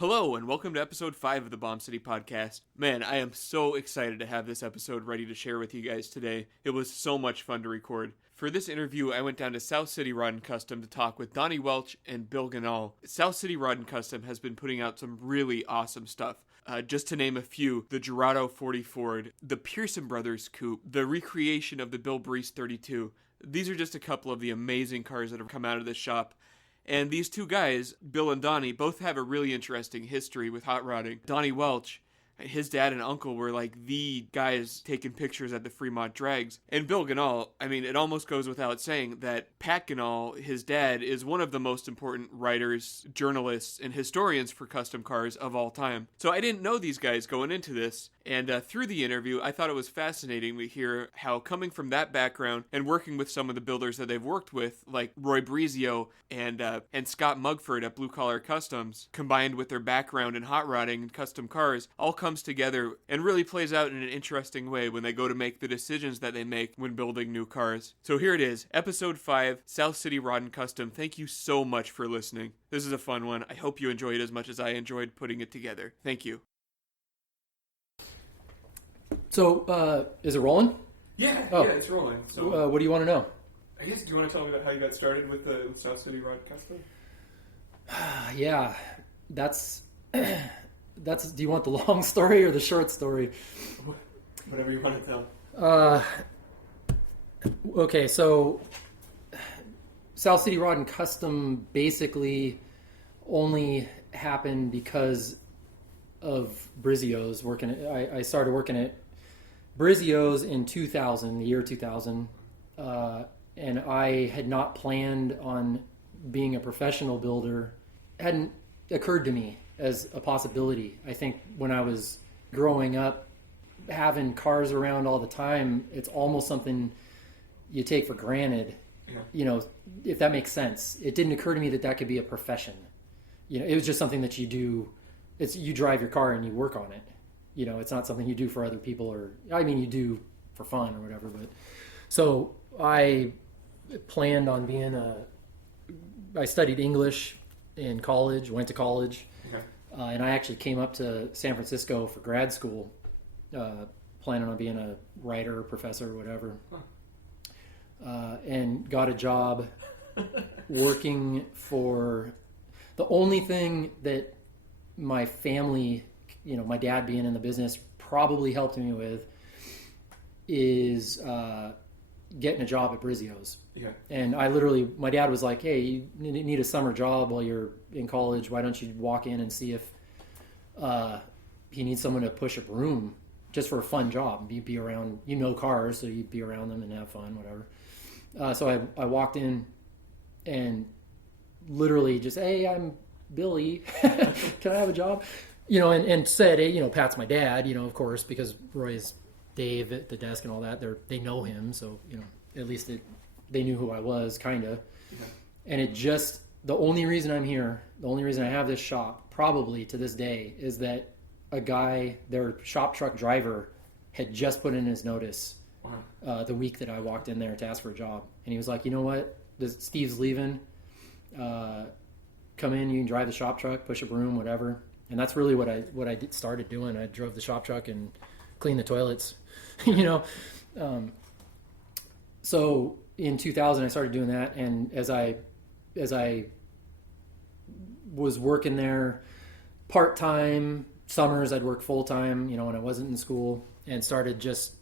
Hello, and welcome to episode 5 of the Bomb City Podcast. Man, I am so excited to have this episode ready to share with you guys today. It was so much fun to record. For this interview, I went down to South City Rod and Custom to talk with Donnie Welch and Bill Ganahl. South City Rod and Custom has been putting out some really awesome stuff. Just to name a few, the Gerardo 40 Ford, the Pearson Brothers Coupe, the recreation of the Bill Breece 32. These are just a couple of the amazing cars that have come out of this shop. And these two guys, Bill and Donnie, both have a really interesting history with hot rodding. Donnie Welch, his dad and uncle were like the guys taking pictures at the Fremont drags. And Bill Ganahl, I mean, it almost goes without saying that Pat Ganahl, his dad, is one of the most important writers, journalists, and historians for custom cars of all time. So I didn't know these guys going into this. And through the interview, I thought it was fascinating to hear how coming from that background and working with some of the builders that they've worked with, like Roy Brizio and Scott Mugford at Blue Collar Customs, combined with their background in hot rodding and custom cars, all comes together and really plays out in an interesting way when they go to make the decisions that they make when building new cars. So here it is, episode 5, South City Rod and Custom. Thank you so much for listening. This is a fun one. I hope you enjoyed it as much as I enjoyed putting it together. Thank you. So, is it rolling? Yeah, it's rolling. So, what do you want to know? I guess, do you want to tell me about how you got started with South City Rod Custom? Yeah, that's. Do you want the long story or the short story? Whatever you want to tell. Okay, so South City Rod and Custom basically only happened because of Brizio's working. I started working at Brizio's in 2000, the year 2000, and I had not planned on being a professional builder. It hadn't occurred to me as a possibility. I think when I was growing up, having cars around all the time, it's almost something you take for granted. Yeah. You know, if that makes sense. It didn't occur to me that could be a profession. You know, it was just something that you do. It's you drive your car and you work on it. You know, it's not something you do for other people, or I mean, you do for fun or whatever. But so I planned on being I studied English in college, went to college, okay. And I actually came up to San Francisco for grad school, planning on being a writer, professor, whatever, and got a job working for the only thing that my family, you know, my dad being in the business, probably helped me with is getting a job at Brizio's. Yeah. And I literally, my dad was like, hey, you need a summer job while you're in college. Why don't you walk in and see if he needs someone to push a broom just for a fun job. You'd be around, you know, cars, so you'd be around them and have fun, whatever. So I walked in and literally just, hey, I'm Billy. Can I have a job? You know, and said, hey, you know, Pat's my dad, you know, of course, because Roy's Dave at the desk and all that. They know him, so, you know, at least they knew who I was, kind of. Yeah. And it just, the only reason I'm here, the only reason I have this shop, probably to this day, is that a guy, their shop truck driver, had just put in his notice the week that I walked in there to ask for a job. And he was like, you know what, Steve's leaving. Come in, you can drive the shop truck, push a broom, whatever. And that's really what I started doing. I drove the shop truck and cleaned the toilets, you know. So in 2000, I started doing that, and as I was working there part time, summers I'd work full time, you know, when I wasn't in school, and started just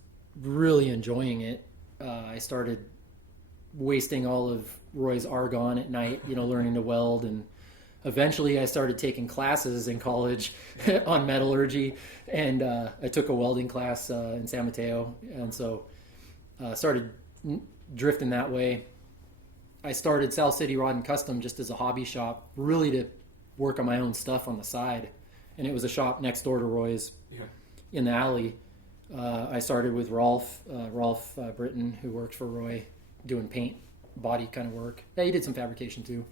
really enjoying it. I started wasting all of Roy's argon at night, you know, learning to weld, and eventually I started taking classes in college on metallurgy, and I took a welding class in San Mateo, and so started drifting that way. I started South City Rod and Custom just as a hobby shop, really to work on my own stuff on the side, and it was a shop next door to Roy's in the alley. I started with Rolf Britton, who worked for Roy, doing paint, body kind of work. Yeah, he did some fabrication too.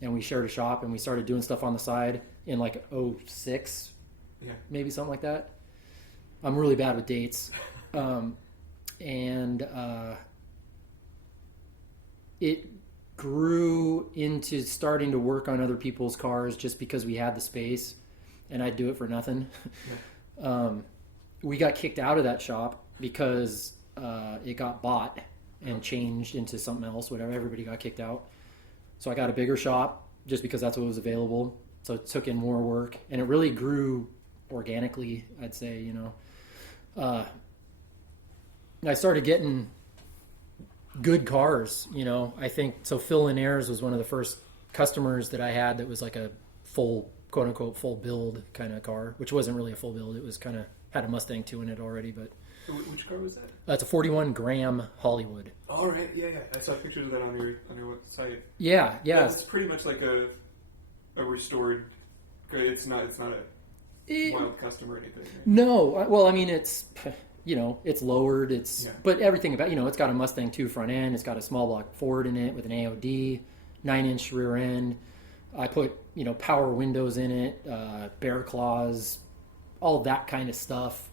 And we shared a shop, and we started doing stuff on the side in like 06, maybe something like that. I'm really bad with dates. And it grew into starting to work on other people's cars just because we had the space, and I'd do it for nothing. Yeah. We got kicked out of that shop because it got bought and changed into something else, whatever. Everybody got kicked out. So I got a bigger shop just because that's what was available. So it took in more work, and it really grew organically, I'd say, you know. I started getting good cars, you know. I think, so Phil Linares was one of the first customers that I had that was like a full, quote unquote, full build kind of car, which wasn't really a full build. It was kind of, had a Mustang 2 in it already, but. Which car was that? It's a 41 Graham Hollywood. All right, yeah. I saw pictures of that on your website. Yeah. It's pretty much like a restored. It's not a wild custom or anything. Right? No, well, I mean, it's, you know, it's lowered. But everything about, you know, it's got a Mustang 2 front end. It's got a small block Ford in it with an AOD, 9-inch rear end. I put, you know, power windows in it, bear claws, all that kind of stuff.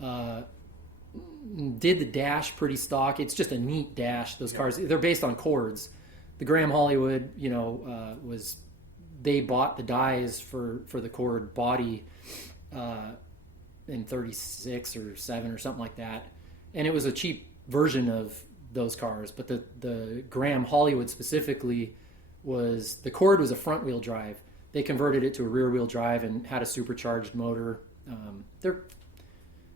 Did the dash pretty stock. It's just a neat dash. Those cars, they're based on Cords. The Graham Hollywood, you know, they bought the dies for the Cord body in 36 or 7 or something like that, and it was a cheap version of those cars. But the Graham Hollywood specifically was, the Cord was a front wheel drive. They converted it to a rear wheel drive and had a supercharged motor. They're,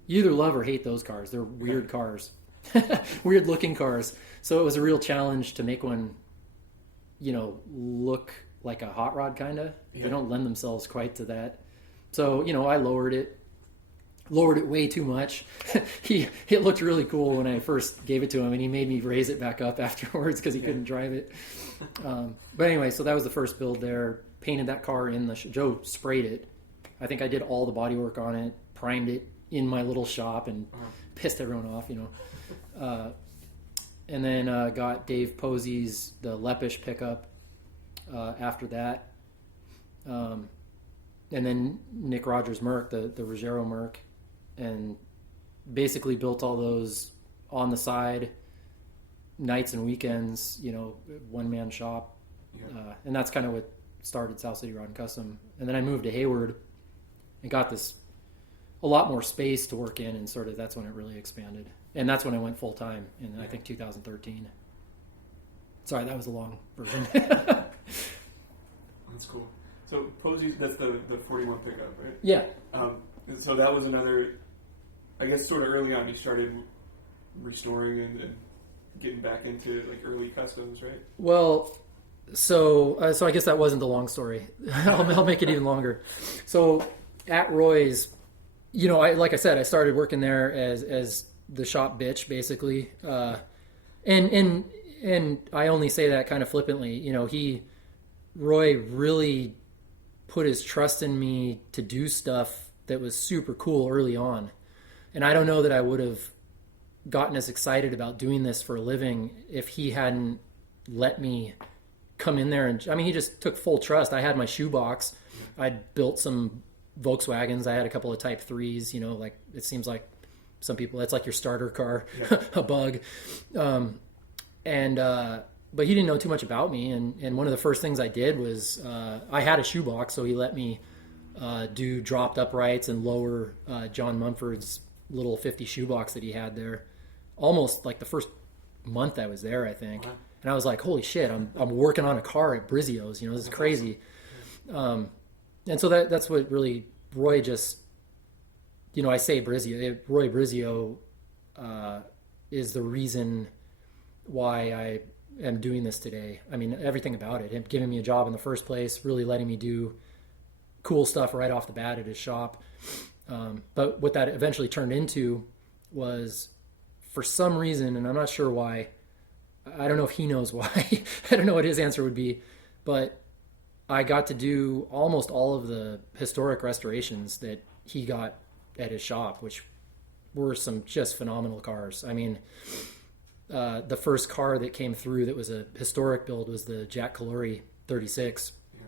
you either love or hate those cars. They're weird cars, weird looking cars. So it was a real challenge to make one, you know, look like a hot rod kind of. They don't lend themselves quite to that. So, you know, I lowered it way too much. It looked really cool when I first gave it to him, and he made me raise it back up afterwards because he couldn't drive it. But anyway, so that was the first build there. Painted that car in the Joe sprayed it. I think I did all the body work on it, primed it in my little shop, and pissed everyone off, you know. And then got Dave Posey's, the Lepesh pickup after that. And then Nick Rogers Merc, the Ruggiero Merc, and basically built all those on the side, nights and weekends, you know, one-man shop. And that's kind of what started South City Rod and Custom. And then I moved to Hayward and got this a lot more space to work in, and sort of that's when it really expanded. And that's when I went full time in, I think, 2013. Sorry, that was a long version. That's cool. So Posey's, that's the 41 pickup, right? Yeah. So that was another, I guess, sort of early on you started restoring and getting back into like early customs, right? Well, so I guess that wasn't the long story. I'll make it even longer. So at Roy's, you know, like I said, I started working there as the shop bitch, basically. And I only say that kind of flippantly. You know, Roy really put his trust in me to do stuff that was super cool early on. And I don't know that I would have gotten as excited about doing this for a living if he hadn't let me come in there. And I mean, he just took full trust. I had my shoebox. I'd built some Volkswagens. I had a couple of Type 3s, you know, like it seems like some people, that's like your starter car, a Bug. But he didn't know too much about me. And one of the first things I did was I had a shoebox, so he let me do dropped uprights and lower John Mumford's little 50 shoebox that he had there. Almost like the first month I was there, I think. Wow. And I was like, holy shit, I'm working on a car at Brizio's, you know, this is crazy. Awesome. And so that's what really, Roy just, you know, I say Brizio, Roy Brizio is the reason why I am doing this today. I mean, everything about it, him giving me a job in the first place, really letting me do cool stuff right off the bat at his shop. But what that eventually turned into was, for some reason, and I'm not sure why, I don't know if he knows why, I don't know what his answer would be, but I got to do almost all of the historic restorations that he got at his shop, which were some just phenomenal cars. I mean, the first car that came through that was a historic build was the Jack Calori 36. Yeah.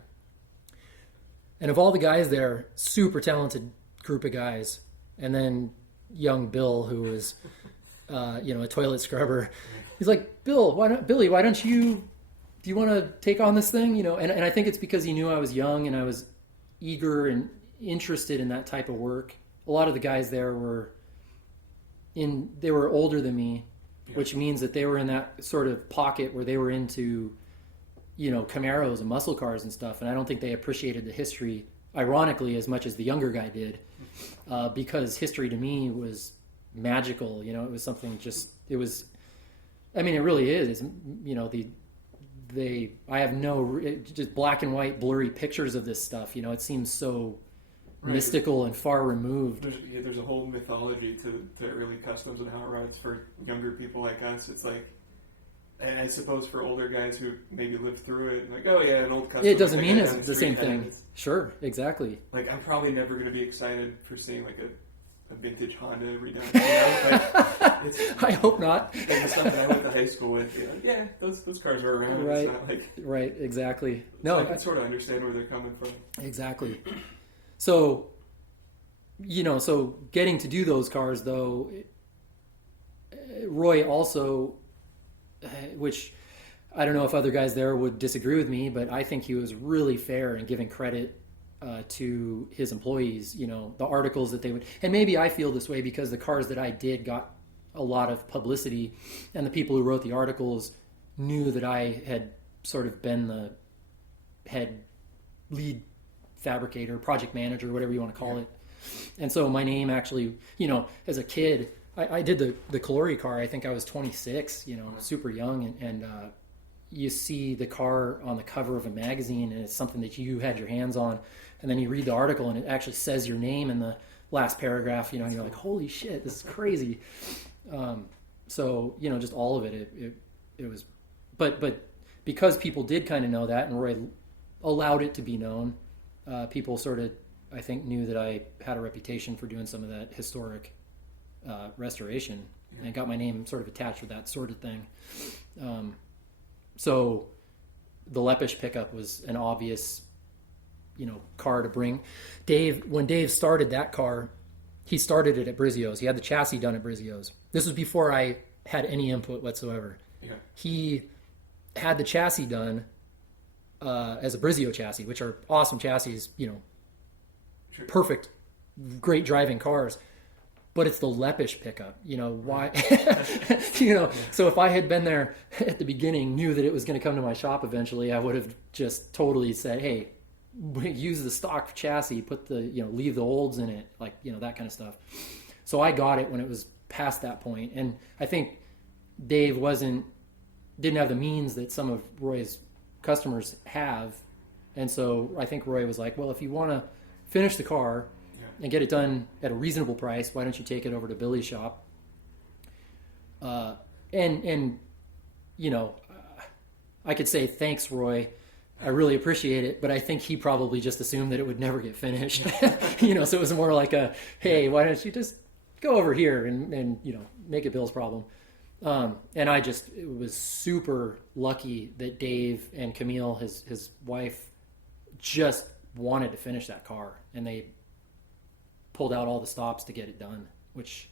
And of all the guys there, super talented group of guys. And then young Bill, who was, you know, a toilet scrubber. He's like, Billy, why don't you do you want to take on this thing? And I think it's because he knew I was young and I was eager and interested in that type of work. A lot of the guys there were older than me, which means that they were in that sort of pocket where they were into, Camaros and muscle cars and stuff. And I don't think they appreciated the history, ironically, as much as the younger guy did, because history to me was magical. It was something it really is. I have just black and white blurry pictures of this stuff. It seems so mystical and far removed. There's a whole mythology to early customs and hot rods for younger people like us. It's like, and I suppose for older guys who maybe lived through it, like, oh yeah, an old custom. It doesn't mean it's the same thing. Sure, exactly. Like, I'm probably never going to be excited for seeing like a vintage Honda redone. I hope not. Like the stuff that I went to high school with, those cars are around. Right, it's not like, right, exactly. No, I can sort of understand where they're coming from. Exactly. So, so getting to do those cars, though, Roy also, which I don't know if other guys there would disagree with me, but I think he was really fair in giving credit to his employees, the articles that they would, and maybe I feel this way because the cars that I did got a lot of publicity, and the people who wrote the articles knew that I had sort of been the head lead fabricator, project manager, whatever you want to call it. And so my name actually, as a kid, I did the Calori car. I think I was 26, super young, and you see the car on the cover of a magazine, and it's something that you had your hands on, and then you read the article, and it actually says your name in the last paragraph, and you're like, holy shit, this is crazy. So, just all of it was, but because people did kind of know that, and Roy allowed it to be known, people sort of, I think, knew that I had a reputation for doing some of that historic restoration, and got my name sort of attached with that sort of thing. So the Lepesh pickup was an obvious, car to bring. When Dave started that car, he started it at Brizio's. He had the chassis done at Brizio's. This was before I had any input whatsoever. Yeah. He had the chassis done as a Brizio chassis, which are awesome chassis, Sure. Perfect, great driving cars. But it's the Lepesh pickup, why? So if I had been there at the beginning, knew that it was going to come to my shop eventually, I would have just totally said, hey, use the stock chassis, put the, leave the olds in it, like, that kind of stuff. So I got it when it was past that point. And I think Dave didn't have the means that some of Roy's customers have. And so I think Roy was like, well, if you want to finish the car and get it done at a reasonable price, why don't you take it over to Billy's shop? I could say, thanks, Roy. I really appreciate it, but I think he probably just assumed that it would never get finished. So it was more like hey, why don't you just go over here and make it Bill's problem. And I was super lucky that Dave and Camille, his wife, just wanted to finish that car, and they pulled out all the stops to get it done, which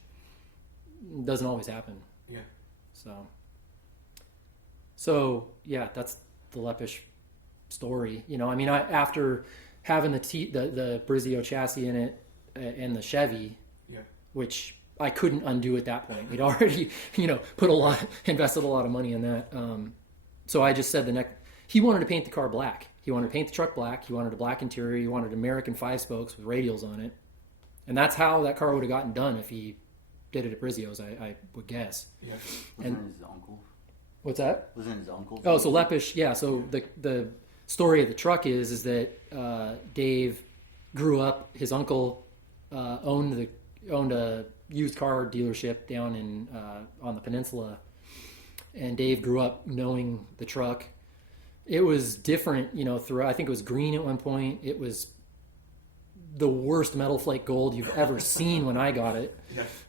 doesn't always happen. Yeah. So yeah, that's the Lepesh story. After having the Brizio chassis in it and the Chevy, which I couldn't undo at that point. We'd already, invested a lot of money in that. So I just said he wanted to paint the car black. He wanted to paint the truck black. He wanted a black interior. He wanted American 5-spokes with radials on it. And that's how that car would have gotten done if he did it at Brizio's, I would guess. Yeah. Wasn't it his uncle? What's that? Wasn't it his uncle? Oh, so Lepesh, yeah. So the story of the truck is that Dave grew up. His uncle owned a used car dealership down on the peninsula, and Dave grew up knowing the truck. It was different, throughout. I think it was green at one point. It was the worst metal flake gold you've ever seen when I got it.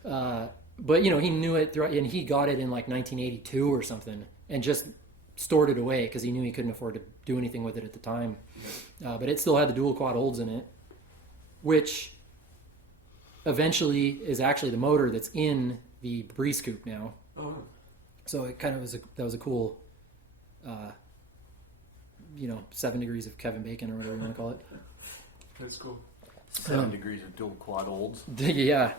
Yeah. But he knew it throughout, and he got it in like 1982 or something, and just stored it away because he knew he couldn't afford to do anything with it at the time. Yeah. But it still had the dual quad olds in it, which eventually is actually the motor that's in the Breece Coupe now. Oh. So it kind of that was a cool 7 degrees of Kevin Bacon or whatever you want to call it. That's cool. 7 degrees of dual quad olds. Yeah.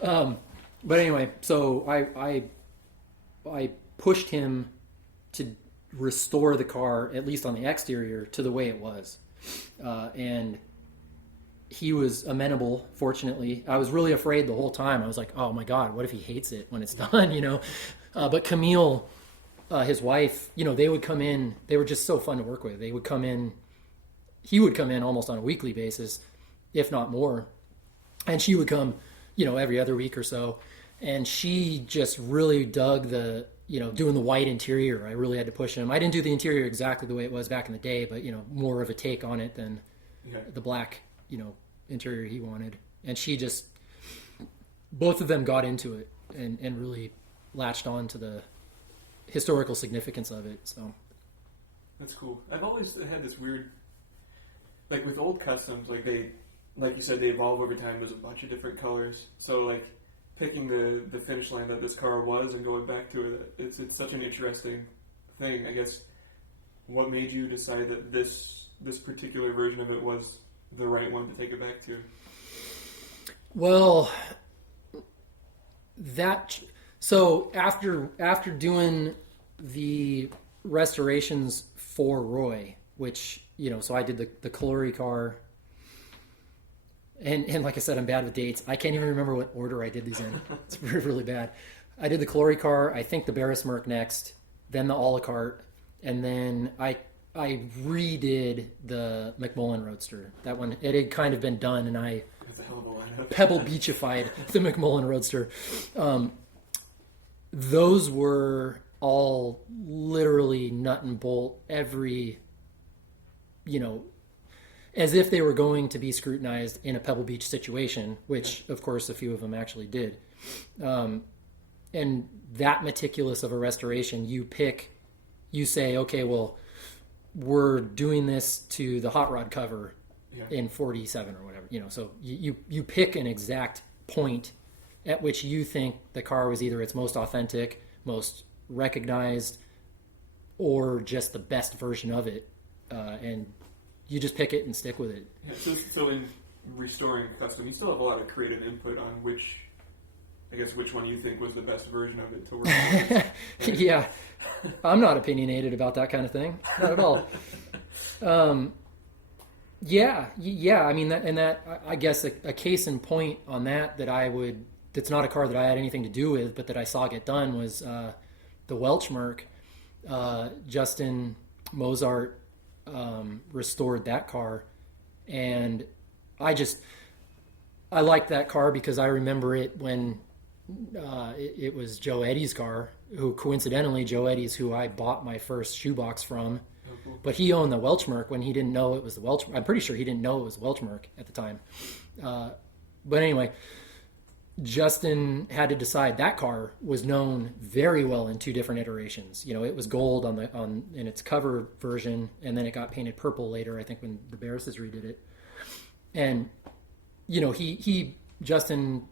But anyway, so I pushed him to restore the car, at least on the exterior, to the way it was. And he was amenable, fortunately. I was really afraid the whole time. I was like, oh my God, what if he hates it when it's done, But Camille, his wife, they would come in. They were just so fun to work with. They would come in. He would come in almost on a weekly basis, if not more. And she would come, every other week or so. And she just really dug doing the white interior. I really had to push him. I didn't do the interior exactly the way it was back in the day, but, more of a take on it than the black, interior he wanted. And she just, both of them got into it and really latched on to the historical significance of it. So that's cool. I've always had this weird, like with old customs, like you said, they evolve over time. There's a bunch of different colors. So like picking the finish line that this car was and going back to it, it's such an interesting thing. I guess what made you decide that this particular version of it was the right one to take it back to? Well, so after doing the restorations for Roy, which, so I did the Calori car, and like I said, I'm bad with dates. I can't even remember what order I did these in. It's really, really bad. I did the Calori car, I think the Barrismerk next, then the a la carte, and then I redid the McMullen Roadster. That one, it had kind of been done, and I That's a hell of a lineup. Pebble Beachified the McMullen Roadster. Those were all literally nut and bolt, every, as if they were going to be scrutinized in a Pebble Beach situation, which, of course, a few of them actually did. And that meticulous of a restoration, you say, okay, well, we're doing this to the hot rod cover in 47 or whatever, so you pick an exact point at which you think the car was either its most authentic, most recognized, or just the best version of it, and you just pick it and stick with it. Yeah, so in restoring a custom, you still have a lot of creative input on which one you think was the best version of it to work with. Yeah, I'm not opinionated about that kind of thing, not at all. Yeah. I mean, I guess a case in point on that's not a car that I had anything to do with, but that I saw get done was the Welchmerk. Justin Mozart restored that car, and I liked that car because I remember it when it was Joe Eddy's car, who coincidentally Joe Eddy's who I bought my first shoebox from. Oh, cool. But he owned the Welchmerk when he didn't know it was the Welchmerk. I'm pretty sure he didn't know it was Welchmerk at the time. But anyway, Justin had to decide. That car was known very well in two different iterations. It was gold in its cover version, and then it got painted purple later, I think, when the Barrises redid it. And Justin,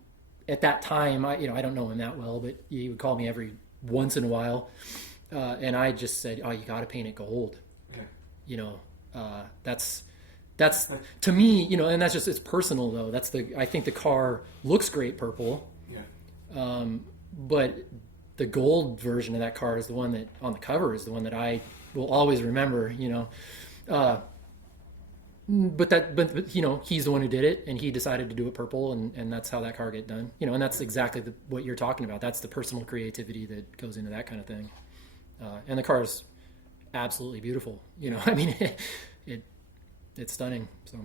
at that time, I don't know him that well, but he would call me every once in a while, and I just said, "Oh, you got to paint it gold." Okay. That's to me, and that's just, it's personal though. I think the car looks great purple. Yeah. But the gold version of that car is the one that on the cover is the one that I will always remember. But he's the one who did it, and he decided to do it purple, and that's how that car get done. And that's exactly what you're talking about. That's the personal creativity that goes into that kind of thing. And the car is absolutely beautiful. I mean, it's stunning. So,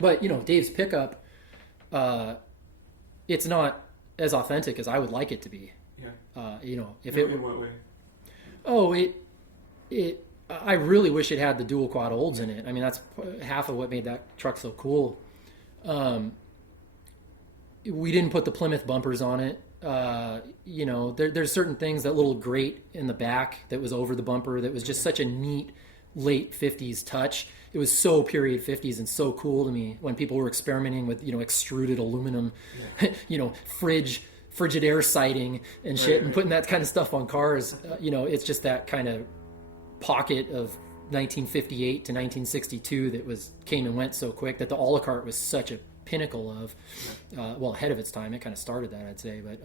but Dave's pickup, it's not as authentic as I would like it to be. Yeah. In what way? Oh, I really wish it had the dual quad olds in it. I mean, that's half of what made that truck so cool. We didn't put the Plymouth bumpers on it. There's certain things, that little grate in the back that was over the bumper that was just such a neat late 50s touch. It was so period 50s and so cool to me when people were experimenting with, extruded aluminum, frigid air siding and shit, and putting that kind of stuff on cars. It's just that kind of pocket of 1958 to 1962 that came and went so quick, that the a la carte was such a pinnacle of, ahead of its time. It kind of started that, I'd say. But,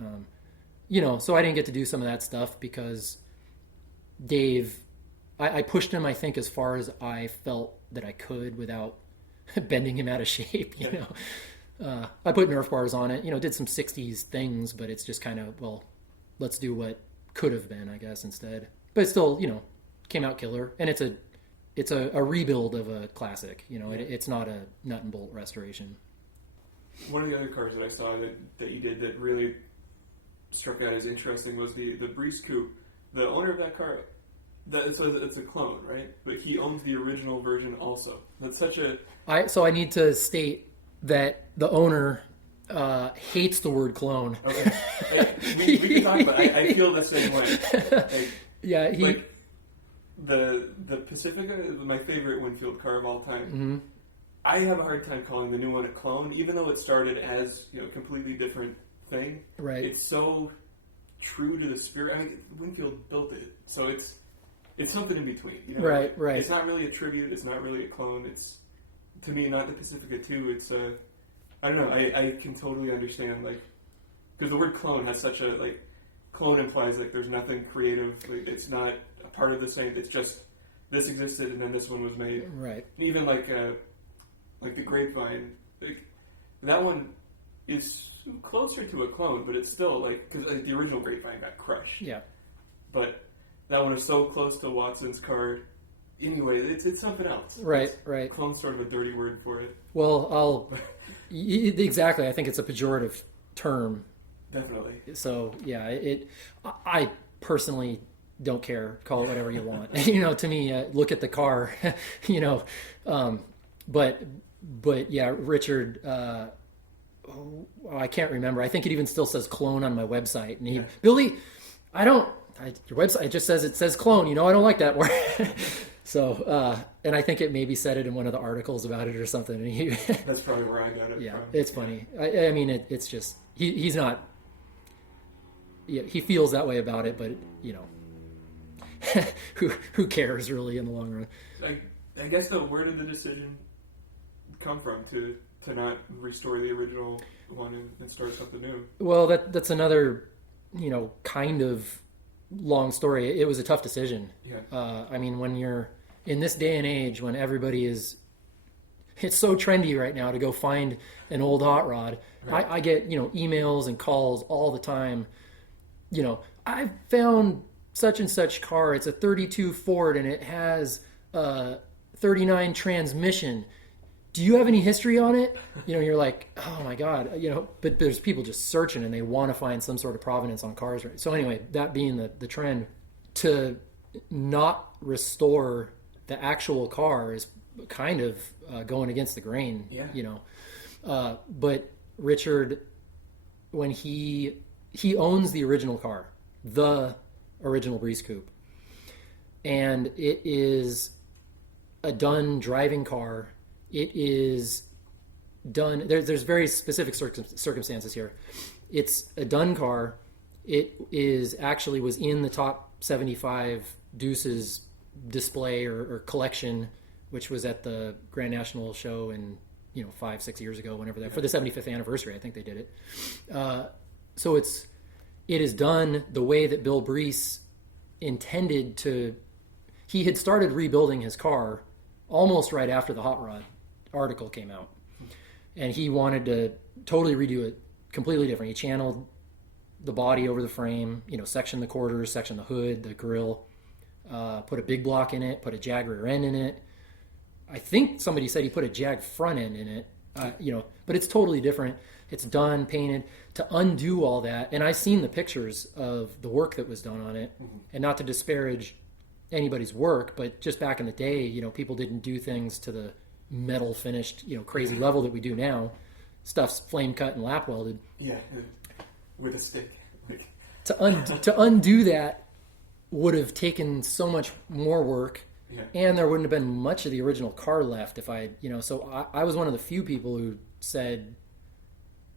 so I didn't get to do some of that stuff because Dave, I pushed him, I think, as far as I felt that I could without bending him out of shape, I put Nerf bars on it, did some 60s things, but it's just kind of, let's do what could have been, I guess, instead. But it still, came out killer. And it's a rebuild of a classic, it's not a nut and bolt restoration. One of the other cars that I saw that you did that really struck out as interesting was the Breece Coupe. The owner of that car, it's a clone, right? But he owns the original version also. That's such a... So I need to state that the owner hates the word clone. Okay. We can talk about it. I feel the same way. The Pacifica is my favorite Winfield car of all time. Mm-hmm. I have a hard time calling the new one a clone, even though it started as a completely different thing. Right. It's so true to the spirit. I mean, Winfield built it, so it's something in between. Right. It's not really a tribute. It's not really a clone. It's, to me, not the Pacifica 2. It's I don't know. I can totally understand, because the word clone has such a, clone implies, there's nothing creative. It's not a part of the same. It's just, this existed and then this one was made. Right. And even, the Grapevine, that one is closer to a clone, but it's still, because the original Grapevine got crushed. Yeah. But that one is so close to Watson's car. Anyway, it's something else. Right, right. Clone's sort of a dirty word for it. Well, exactly. I think it's a pejorative term. Definitely. So, yeah, I personally don't care. Call it whatever you want. To me, look at the car, but yeah, Richard, I can't remember. I think it even still says clone on my website. And Billy, your website, it says clone, I don't like that word. So, and I think it maybe said it in one of the articles about it or something. And that's probably where I got it from. Yeah, it's funny. I mean, it's just, he's not, he feels that way about it, but, who cares really in the long run? I guess, though, where did the decision come from to not restore the original one and start something new? Well, that's another, kind of long story. It was a tough decision. Yeah. I mean, when you're in this day and age, when everybody it's so trendy right now to go find an old hot rod. Right. I get, emails and calls all the time. I found such and such car. It's a 32 Ford and it has a 39 transmission. Do you have any history on it? You're like, oh my God, but there's people just searching and they want to find some sort of provenance on cars. Right? So anyway, that being the trend, to not restore the actual car is kind of going against the grain, but Richard, when he owns the original car, the original Breece Coupe, and it is a done driving car. It is done. There's very specific circumstances here. It's a done car. It was in the top 75 Deuces display or collection, which was at the Grand National Show in 5-6 years ago, whenever that, for the 75th anniversary, I think they did it. So it is done the way that Bill Breece intended to. He had started rebuilding his car almost right after the Hot Rod article came out, and he wanted to totally redo it completely different. He channeled the body over the frame, section the quarters, section the hood, the grill, put a big block in it, put a Jag rear end in it. I think somebody said he put a Jag front end in it, but it's totally different. It's done, painted. To undo all that, and I've seen the pictures of the work that was done on it, and not to disparage anybody's work, but just back in the day, people didn't do things to the metal finished, crazy level that we do now. Stuff's flame cut and lap welded. Yeah, with a stick. To undo that would have taken so much more work, and there wouldn't have been much of the original car left if I, So I was one of the few people who said,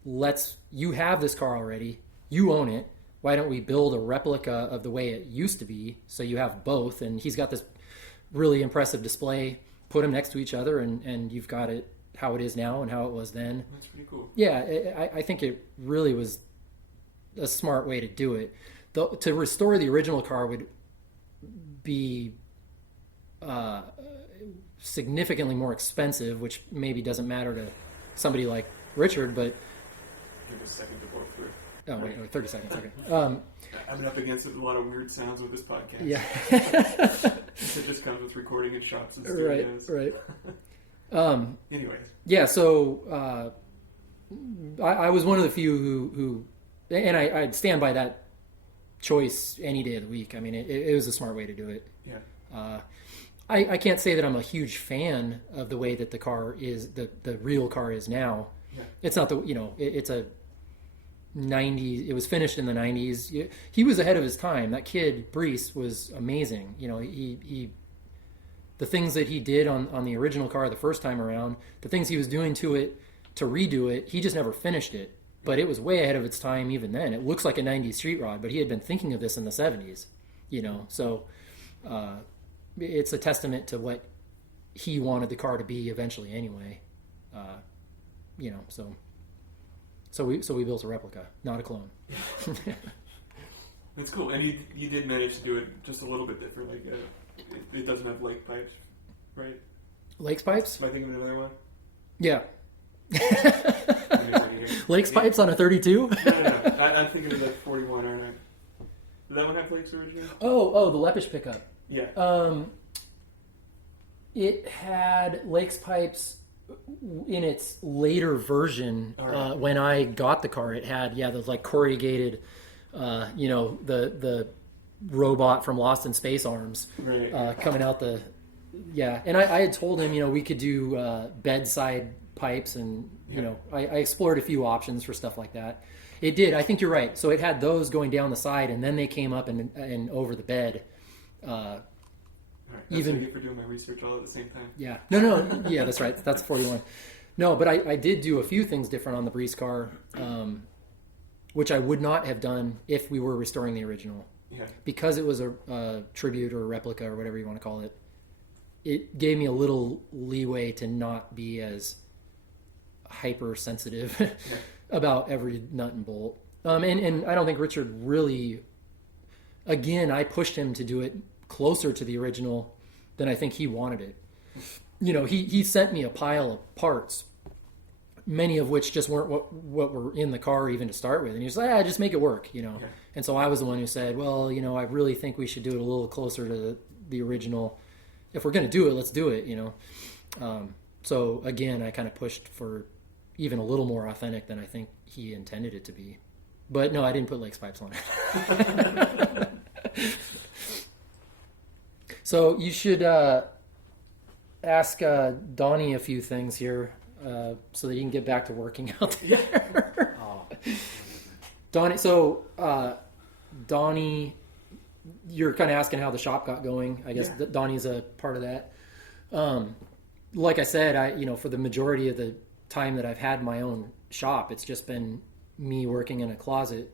you have this car already, you own it. Why don't we build a replica of the way it used to be, so you have both? And he's got this really impressive display. Put them next to each other, and you've got it how it is now and how it was then. That's pretty cool. Yeah, I think it really was a smart way to do it. To restore the original car would be significantly more expensive, which maybe doesn't matter to somebody like Richard, but... Give a second to blow through. Oh, wait, 30 seconds, okay. I've been up against a lot of weird sounds with this podcast. Yeah. It just comes with recording in shops and studios. Right. Anyways. Yeah, so I was one of the few who and I'd stand by that choice any day of the week. I mean, it was a smart way to do it. Yeah. I can't say that I'm a huge fan of the way that the car is, the real car is now. Yeah. It's not it's a 90s, it was finished in the 90s. He was ahead of his time. That kid, Breece, was amazing. He the things that he did on the original car the first time around, the things he was doing to it to redo it, he just never finished it. But it was way ahead of its time even then. It looks like a 90s street rod, but he had been thinking of this in the 70s, So it's a testament to what he wanted the car to be eventually anyway. So we built a replica, not a clone. It's cool. And you did manage to do it just a little bit different. Like, it doesn't have lake pipes, right? Lakes pipes? Am I thinking of another one? Yeah. Lakes pipes on a 32? No. I'm thinking of the 41, all right. Did that one have lakes originally? Oh, the Lepesh pickup. Yeah. It had lakes pipes in its later version. Right. When I got the car, it had those like corrugated, the robot from Lost in Space arms, right. Coming out the. Yeah, and I had told him we could do bedside pipes, and I explored a few options for stuff like that. It did. I think you're right. So it had those going down the side, and then they came up and over the bed. That's even what you for doing my research all at the same time. Yeah. No. Yeah, that's right. That's 41. No, but I did do a few things different on the Breece car, which I would not have done if we were restoring the original. Yeah. Because it was a tribute or a replica or whatever you want to call it. It gave me a little leeway to not be as hypersensitive about every nut and bolt. And I don't think Richard really... Again, I pushed him to do it closer to the original than I think he wanted it. He sent me a pile of parts, many of which just weren't what were in the car even to start with. And he was like, just make it work, Yeah. And so I was the one who said, well, I really think we should do it a little closer to the original. If we're going to do it, let's do it, So again, I kind of pushed for even a little more authentic than I think he intended it to be. But no, I didn't put lakes pipes on it. So you should ask Donnie a few things here so that you can get back to working out there. Donnie, Donnie, you're kind of asking how the shop got going. I guess Donnie's a part of that. Like I said, for the majority of the time that I've had my own shop, it's just been me working in a closet.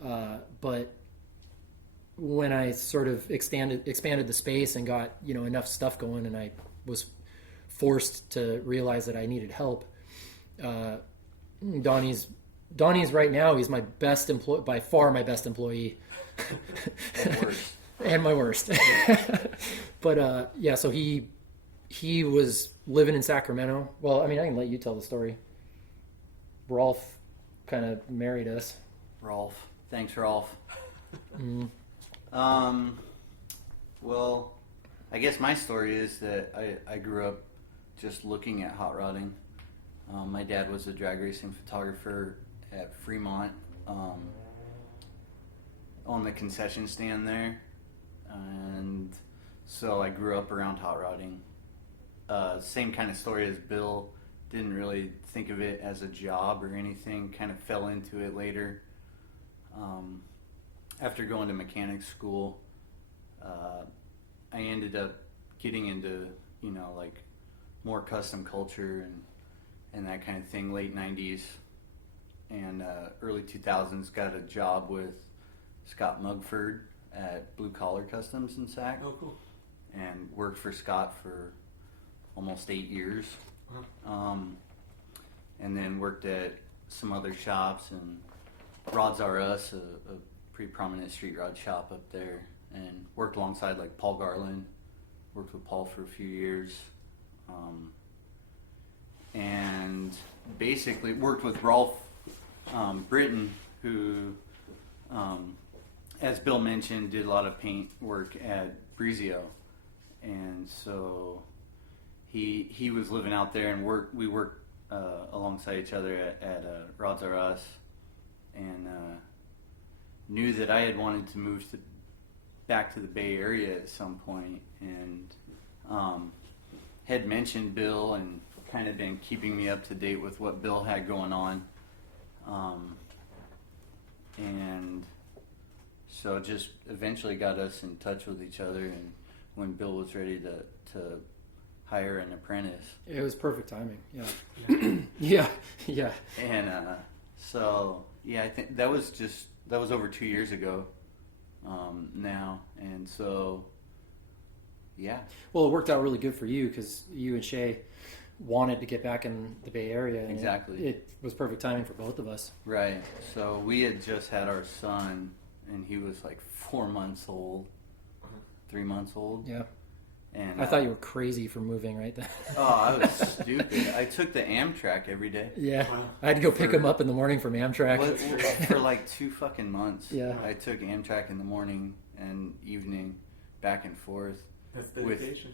But when I sort of expanded the space and got enough stuff going, and I was forced to realize that I needed help, Donnie's right now, he's my best employee, by far my best employee. And my worst. But so he was living in Sacramento. Well, I mean, I can let you tell the story. Rolf kind of married us. Rolf. Thanks, Rolf. Mm. Well, I guess my story is that I grew up just looking at hot rodding. My dad was a drag racing photographer at Fremont, on the concession stand there, and so I grew up around hot rodding. Same kind of story as Bill. Didn't really think of it as a job or anything, kind of fell into it later. After going to mechanic school, I ended up getting into, like more custom culture and that kind of thing, late 90s and early 2000s. Got a job with Scott Mugford at Blue Collar Customs in Sac. Oh, cool. and worked for Scott for almost 8 years. And then worked at some other shops, and Rods R Us, a pretty prominent street rod shop up there, and worked alongside like Paul Garland. Worked with Paul for a few years, and basically worked with Rolf Britton, who, as Bill mentioned, did a lot of paint work at Brizio, and so he was living out there, and we worked alongside each other at Rods R Us, and knew that I had wanted to move back to the Bay Area at some point, and had mentioned Bill and kind of been keeping me up to date with what Bill had going on, and so just eventually got us in touch with each other, and when Bill was ready to hire an apprentice. It was perfect timing. Yeah. yeah. And so yeah, I think that was over 2 years ago now, and so yeah. Well, it worked out really good for you because you and Shay wanted to get back in the Bay Area. And exactly. It was perfect timing for both of us. Right. So we had just had our son, and he was like 4 months old, 3 months old. Yeah. And I thought you were crazy for moving right then. Oh, I was stupid. I took the Amtrak every day. Yeah. Wow. I had to go pick him up in the morning from Amtrak. For like 2 fucking months. Yeah. I took Amtrak in the morning and evening, back and forth. That's dedication.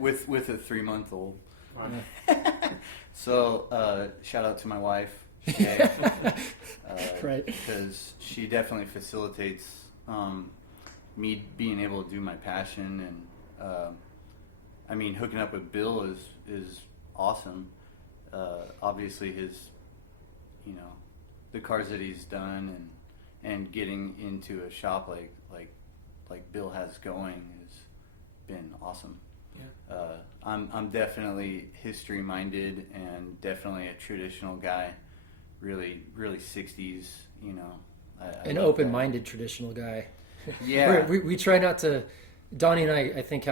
With a 3-month-old. Wow. So shout out to my wife, Shay, right? Because she definitely facilitates me being able to do my passion, and I mean, hooking up with Bill is awesome. Obviously, his, the cars that he's done, and getting into a shop like Bill has going has been awesome. Yeah. I'm definitely history minded and definitely a traditional guy. Really 60s. An open minded traditional guy. Yeah. we try not to. Donnie and I think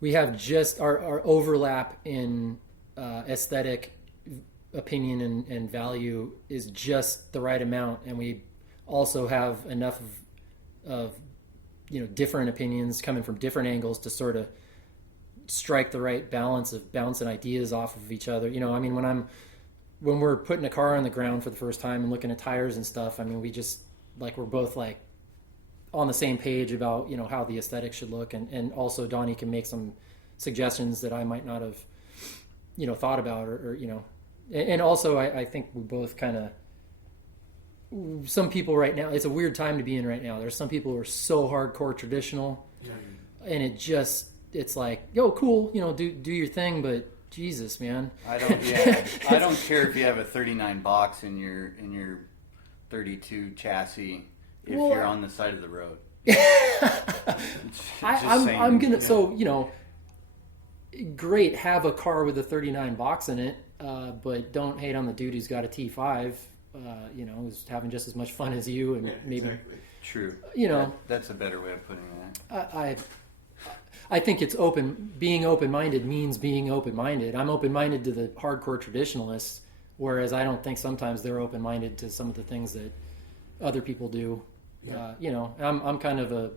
we have just our overlap in aesthetic opinion and value is just the right amount, and we also have enough of different opinions coming from different angles to sort of strike the right balance of bouncing ideas off of each other. I mean, when we're putting a car on the ground for the first time and looking at tires and stuff, I mean, we just we're both on the same page about how the aesthetic should look, and also Donnie can make some suggestions that I might not have thought about or and also I think we both kind of, some people right now, it's a weird time to be in right now. There's some people who are so hardcore traditional, and it's like, yo, cool, do your thing, but Jesus, man. I don't care if you have a 39 box in your 32 chassis if you're on the side of the road. I'm gonna great, have a car with a 39 box in it, but don't hate on the dude who's got a T5, who's having just as much fun as you, and maybe exactly. True. That's a better way of putting that. I think it's being open-minded means being open-minded. I'm open-minded to the hardcore traditionalists, whereas I don't think sometimes they're open-minded to some of the things that other people do. Yeah. I'm kind of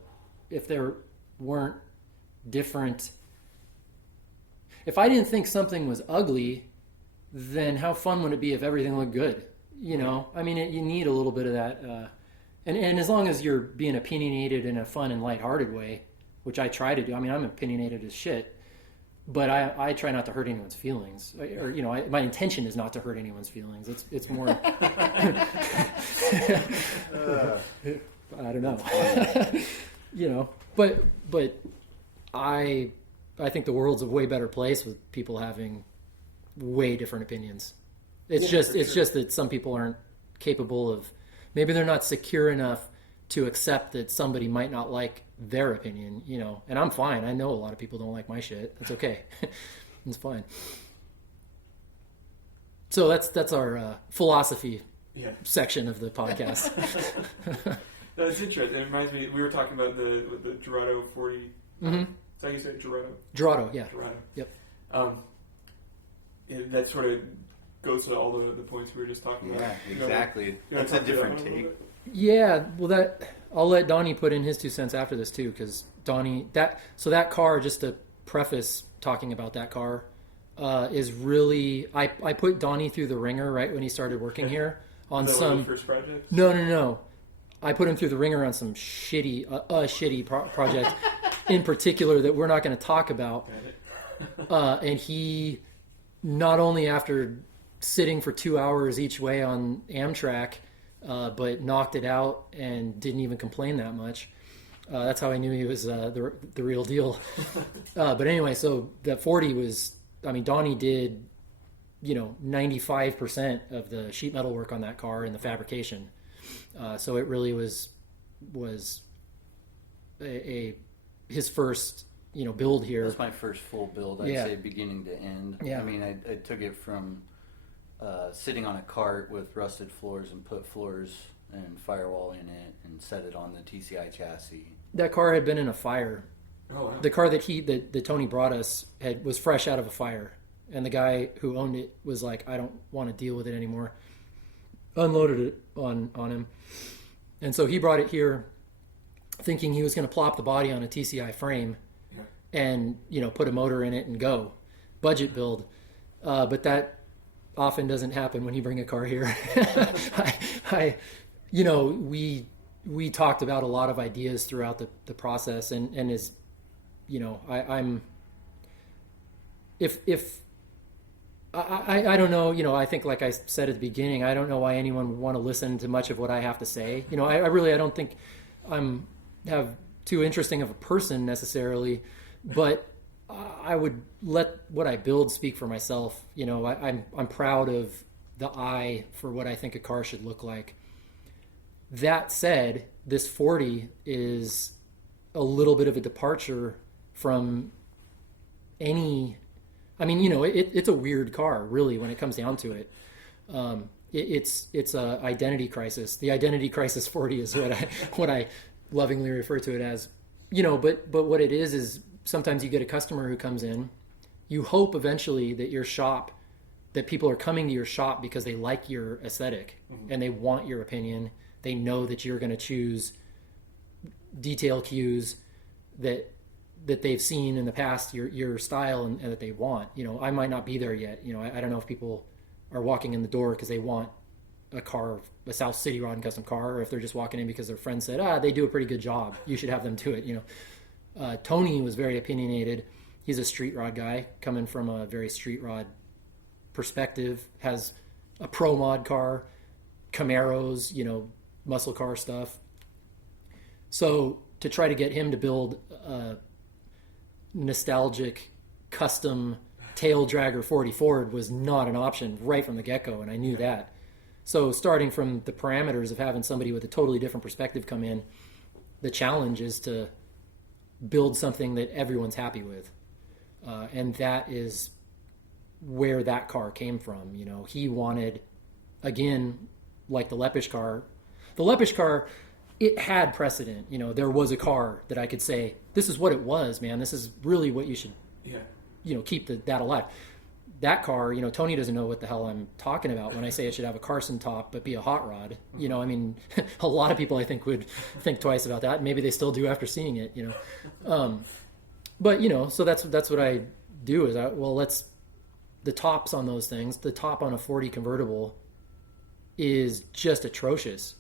if there weren't different, if I didn't think something was ugly, then how fun would it be if everything looked good? I mean, you need a little bit of that. And as long as you're being opinionated in a fun and lighthearted way, which I try to do. I mean, I'm opinionated as shit, but I try not to hurt anyone's feelings. Or my intention is not to hurt anyone's feelings. It's more. I don't know. But I think the world's a way better place with people having way different opinions. It's just that some people aren't capable of. Maybe they're not secure enough to accept that somebody might not like their opinion, and I'm fine. I know a lot of people don't like my shit. It's okay. It's fine. So that's our philosophy section of the podcast. That's interesting. It reminds me, we were talking about the Dorado 40. Mm-hmm. Is that how you say it? Gerardo? Gerardo, yeah. Gerardo. Yep. That sort of goes to all the points we were just talking about. Yeah, exactly. That's a different take. Yeah, well, I'll let Donnie put in his 2 cents after this too, because Donnie, that car, just to preface talking about that car, is really, I put Donnie through the ringer right when he started working here on some first project. No. I put him through the ringer on some shitty project in particular that we're not going to talk about. And he, not only after sitting for 2 hours each way on Amtrak, but knocked it out and didn't even complain that much. That's how I knew he was the real deal. But anyway, so that 40 was, I mean, Donnie did, 95% of the sheet metal work on that car and the fabrication. So it really was his first, build here. It was my first full build, I'd say, beginning to end. Yeah. I mean, I took it from sitting on a cart with rusted floors and put floors and firewall in it and set it on the TCI chassis. That car had been in a fire. Oh, wow. The car that Tony brought us was fresh out of a fire, and the guy who owned it was like, "I don't want to deal with it anymore." Unloaded it on him, and so he brought it here, thinking he was going to plop the body on a TCI frame, and put a motor in it and go, budget build, but that often doesn't happen when you bring a car here. We talked about a lot of ideas throughout the process, and is, I'm, if I don't know, I think, like I said at the beginning, I don't know why anyone would want to listen to much of what I have to say. I don't think have too interesting of a person necessarily, but I would let what I build speak for myself. I'm proud of the eye for what I think a car should look like. That said, this 40 is a little bit of a departure from any. I mean, it's a weird car, really, when it comes down to it. It's a identity crisis. The identity crisis 40 is what I lovingly refer to it as. But what it is sometimes you get a customer who comes in. You hope eventually that people are coming to your shop because they like your aesthetic, and they want your opinion. They know that you're going to choose detail cues that they've seen in the past, your style, and that they want. I might not be there yet. I don't know if people are walking in the door because they want a South City Rod and Custom car, or if they're just walking in because their friend said, they do a pretty good job, you should have them do it. Tony was very opinionated. He's a street rod guy coming from a very street rod perspective, has a pro mod car, Camaros, muscle car stuff. So to try to get him to build a nostalgic custom tail dragger 40 Ford was not an option right from the get-go, and I knew that. So starting from the parameters of having somebody with a totally different perspective come in, the challenge is to build something that everyone's happy with. And that is where that car came from. He wanted, again, like the Lepesh car. The Lepesh car, it had precedent. There was a car that I could say, this is what it was, man. This is really what you should, keep that alive. That car, Tony doesn't know what the hell I'm talking about when I say it should have a Carson top but be a hot rod. A lot of people I think would think twice about that. Maybe they still do after seeing it. But so that's what I do is the tops on those things. The top on a 40 convertible is just atrocious.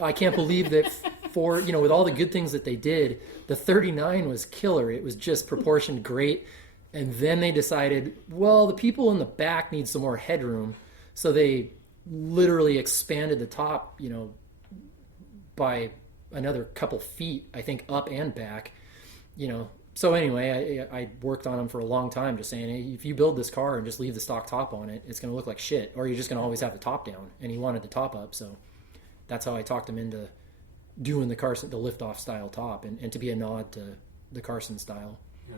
I can't believe that with all the good things that they did, the 39 was killer. It was just proportioned great. And then they decided, well, the people in the back need some more headroom. So they literally expanded the top, by another couple feet, I think, up and back, So anyway, I worked on them for a long time, just saying, hey, if you build this car and just leave the stock top on it, it's going to look like shit, or you're just going to always have the top down. And he wanted the top up, so that's how I talked him into doing the Carson, the lift-off style top, and to be a nod to the Carson style. Yeah.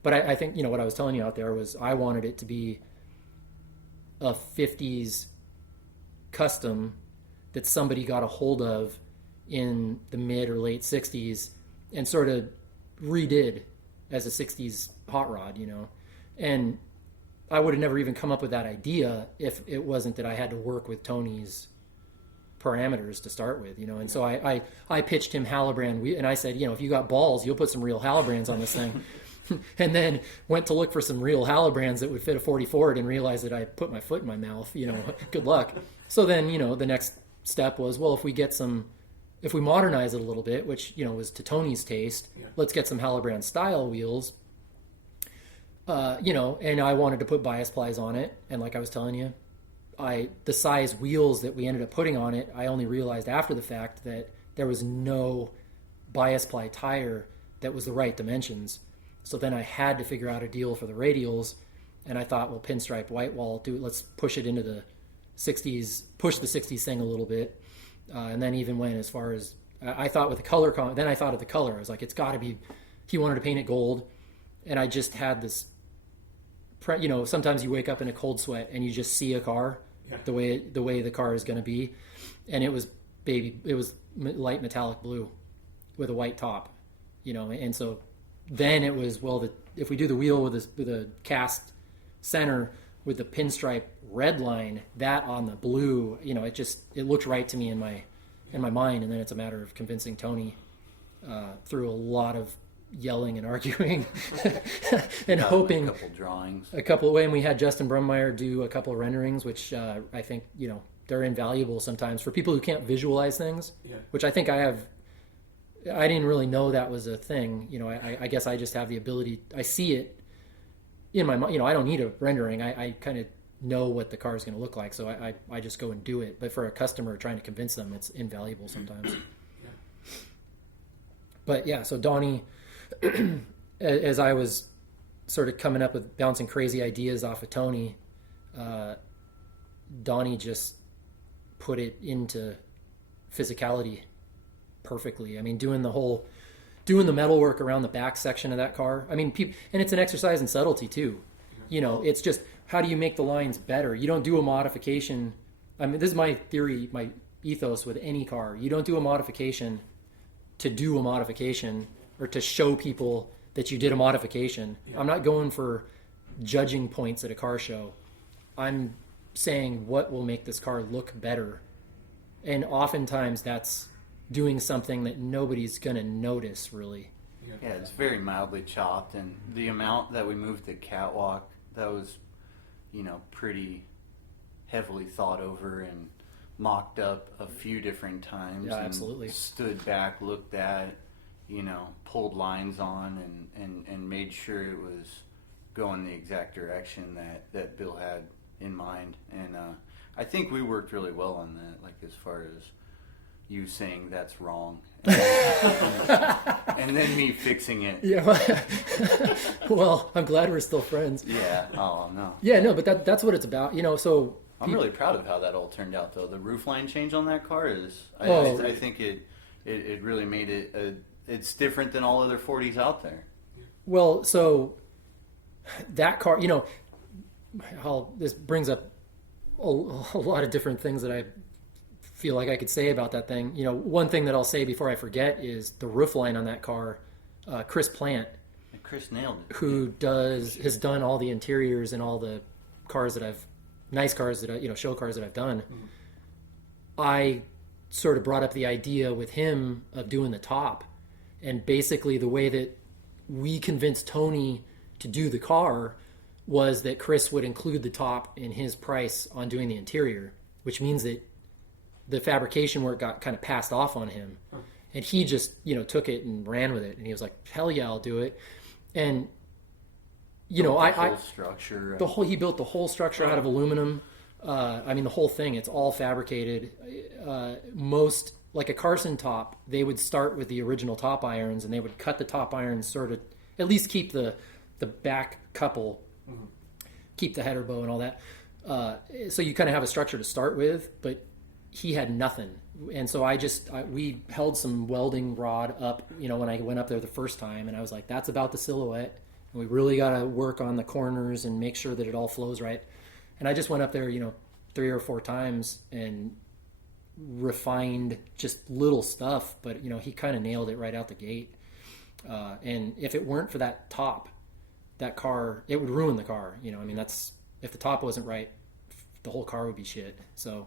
But I think, what I was telling you out there was I wanted it to be a 50s custom that somebody got a hold of in the mid or late 60s and sort of redid as a 60s hot rod, and I would have never even come up with that idea if it wasn't that I had to work with Tony's parameters to start with, and so I pitched him Halibran, and I said, if you got balls, you'll put some real Halibrands on this thing. And then went to look for some real Halibrands that would fit a 40 Ford and realized that I put my foot in my mouth, good luck. So then, the next step was, well, if we modernize it a little bit, which, was to Tony's taste, let's get some Halibran style wheels, and I wanted to put bias plies on it. And like I was telling you, the size wheels that we ended up putting on it, I only realized after the fact that there was no bias ply tire that was the right dimensions. So then I had to figure out a deal for the radials, and I thought, well, pinstripe white wall, let's push it into the 60s, push the 60s thing a little bit, and then even went as far as, I thought with the color, then I thought of the color. I was like, it's got to be, he wanted to paint it gold, and I just had this, sometimes you wake up in a cold sweat and you just see a car, the way the car is going to be, and it was light metallic blue with a white top, and so then it was, well, if we do the wheel with a cast center with the pinstripe red line, that on the blue, it looked right to me in my mind, and then it's a matter of convincing Tony through a lot of yelling and arguing and hoping. A couple drawings. And we had Justin Brummeyer do a couple of renderings, which I think, they're invaluable sometimes for people who can't visualize things, which I think I didn't really know that was a thing. I guess I just have the ability. I see it in my mind. I don't need a rendering. I kind of know what the car is going to look like, so I just go and do it. But for a customer trying to convince them, it's invaluable sometimes. But yeah, so Donnie, as I was sort of coming up with bouncing crazy ideas off of Tony, Donnie just put it into physicality perfectly. I mean, doing the metalwork around the back section of that car. I mean, and it's an exercise in subtlety too. It's just, how do you make the lines better? You don't do a modification. I mean, this is my theory, my ethos with any car. You don't do a modification to do a modification or to show people that you did a modification. I'm not going for judging points at a car show. I'm saying what will make this car look better. And oftentimes that's doing something that nobody's going to notice, really. Yeah, it's very mildly chopped, and the amount that we moved the catwalk, that was, pretty heavily thought over and mocked up a few different times. Yeah, absolutely. Stood back, looked at, pulled lines on, and made sure it was going the exact direction that Bill had in mind. And I think we worked really well on that, like as far as you saying that's wrong, and then me fixing it. Yeah. Well, I'm glad we're still friends. Yeah. Oh no. Yeah, no, but that's what it's about, So I'm really proud of how that all turned out, though. The roofline change on that car is, I think it really made it. It's different than all other 40s out there. Well, so that car, this brings up a lot of different things that I feel like I could say about that thing. One thing that I'll say before I forget is the roof line on that car. Chris Plant, and Chris nailed it. Who has done all the interiors and all the cars that show cars that I've done. Mm-hmm. I sort of brought up the idea with him of doing the top, and basically the way that we convinced Tony to do the car was that Chris would include the top in his price on doing the interior, which means that the fabrication work got kind of passed off on him. Huh. And he just, took it and ran with it. And he was like, hell yeah, I'll do it. And, he built the whole structure out of aluminum. The whole thing, it's all fabricated. Most, like a Carson top, they would start with the original top irons, and they would cut the top irons sort of, at least keep the back couple, mm-hmm. keep the header bow and all that. So you kind of have a structure to start with, but he had nothing. And so we held some welding rod up, when I went up there the first time, and I was like, that's about the silhouette. And we really got to work on the corners and make sure that it all flows right. And I just went up there, 3 or 4 times and refined just little stuff, but he kind of nailed it right out the gate. And if it weren't for that top, that car, it would ruin the car. You know, I mean, that's, if the top wasn't right, the whole car would be shit. So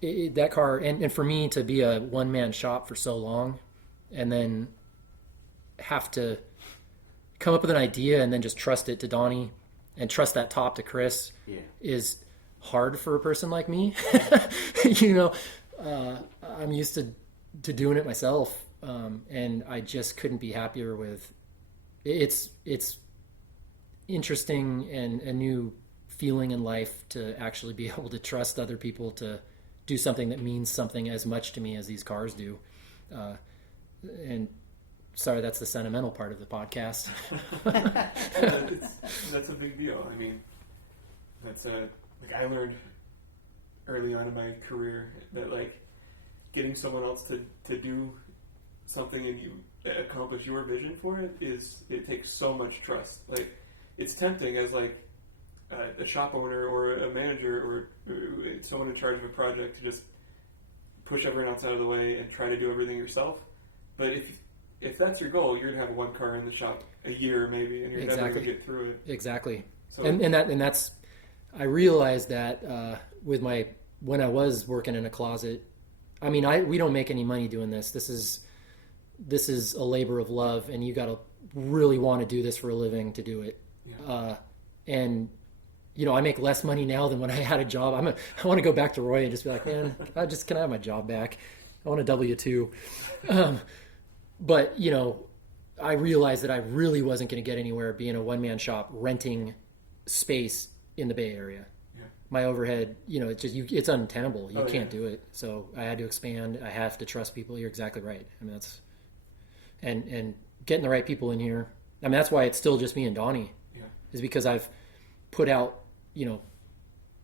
that car, and for me to be a one-man shop for so long and then have to come up with an idea and then just trust it to Donnie and trust that top to Chris is hard for a person like me. You know, I'm used to doing it myself, and I just couldn't be happier with it's interesting and a new feeling in life to actually be able to trust other people to do something that means something as much to me as these cars do. And sorry, that's the sentimental part of the podcast. That's a big deal. I mean, that's like I learned early on in my career that like getting someone else to do something and you accomplish your vision for it it takes so much trust. Like it's tempting as like a shop owner or a manager or someone in charge of a project to just push everyone else out of the way and try to do everything yourself. But if that's your goal, you're gonna have one car in the shop a year maybe, and you're never gonna get through it. Exactly. So, and that's I realized that with when I was working in a closet. I mean, we don't make any money doing this. This is a labor of love, and you got to really want to do this for a living to do it. Yeah. And you know, I make less money now than when I had a job. I want to go back to Roy and just be like, man, can I have my job back? I want a W-2. But, you know, I realized that I really wasn't going to get anywhere being a one-man shop renting space in the Bay Area. Yeah. My overhead, you know, it's untenable. You can't do it. So I had to expand. I have to trust people. You're exactly right. I mean, that's and getting the right people in here. I mean, that's why it's still just me and Donnie. Yeah. Is because I've put out, you know,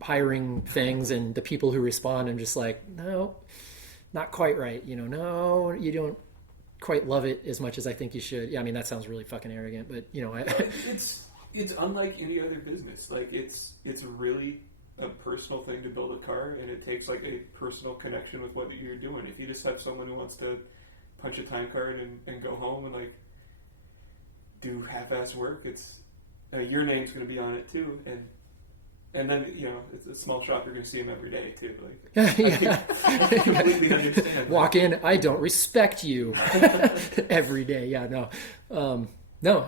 hiring things, and the people who respond, I'm just like, no, not quite right. You know, no, you don't quite love it as much as I think you should. Yeah, I mean, that sounds really fucking arrogant, but you know, it's unlike any other business. Like it's really a personal thing to build a car, and it takes like a personal connection with what you're doing. If you just have someone who wants to punch a time card and go home and like do half-ass work, it's your name's going to be on it too, and then, you know, it's a small shop, you're going to see them every day too. Like, I completely understand. Walk in, I don't respect you every day. Yeah, no,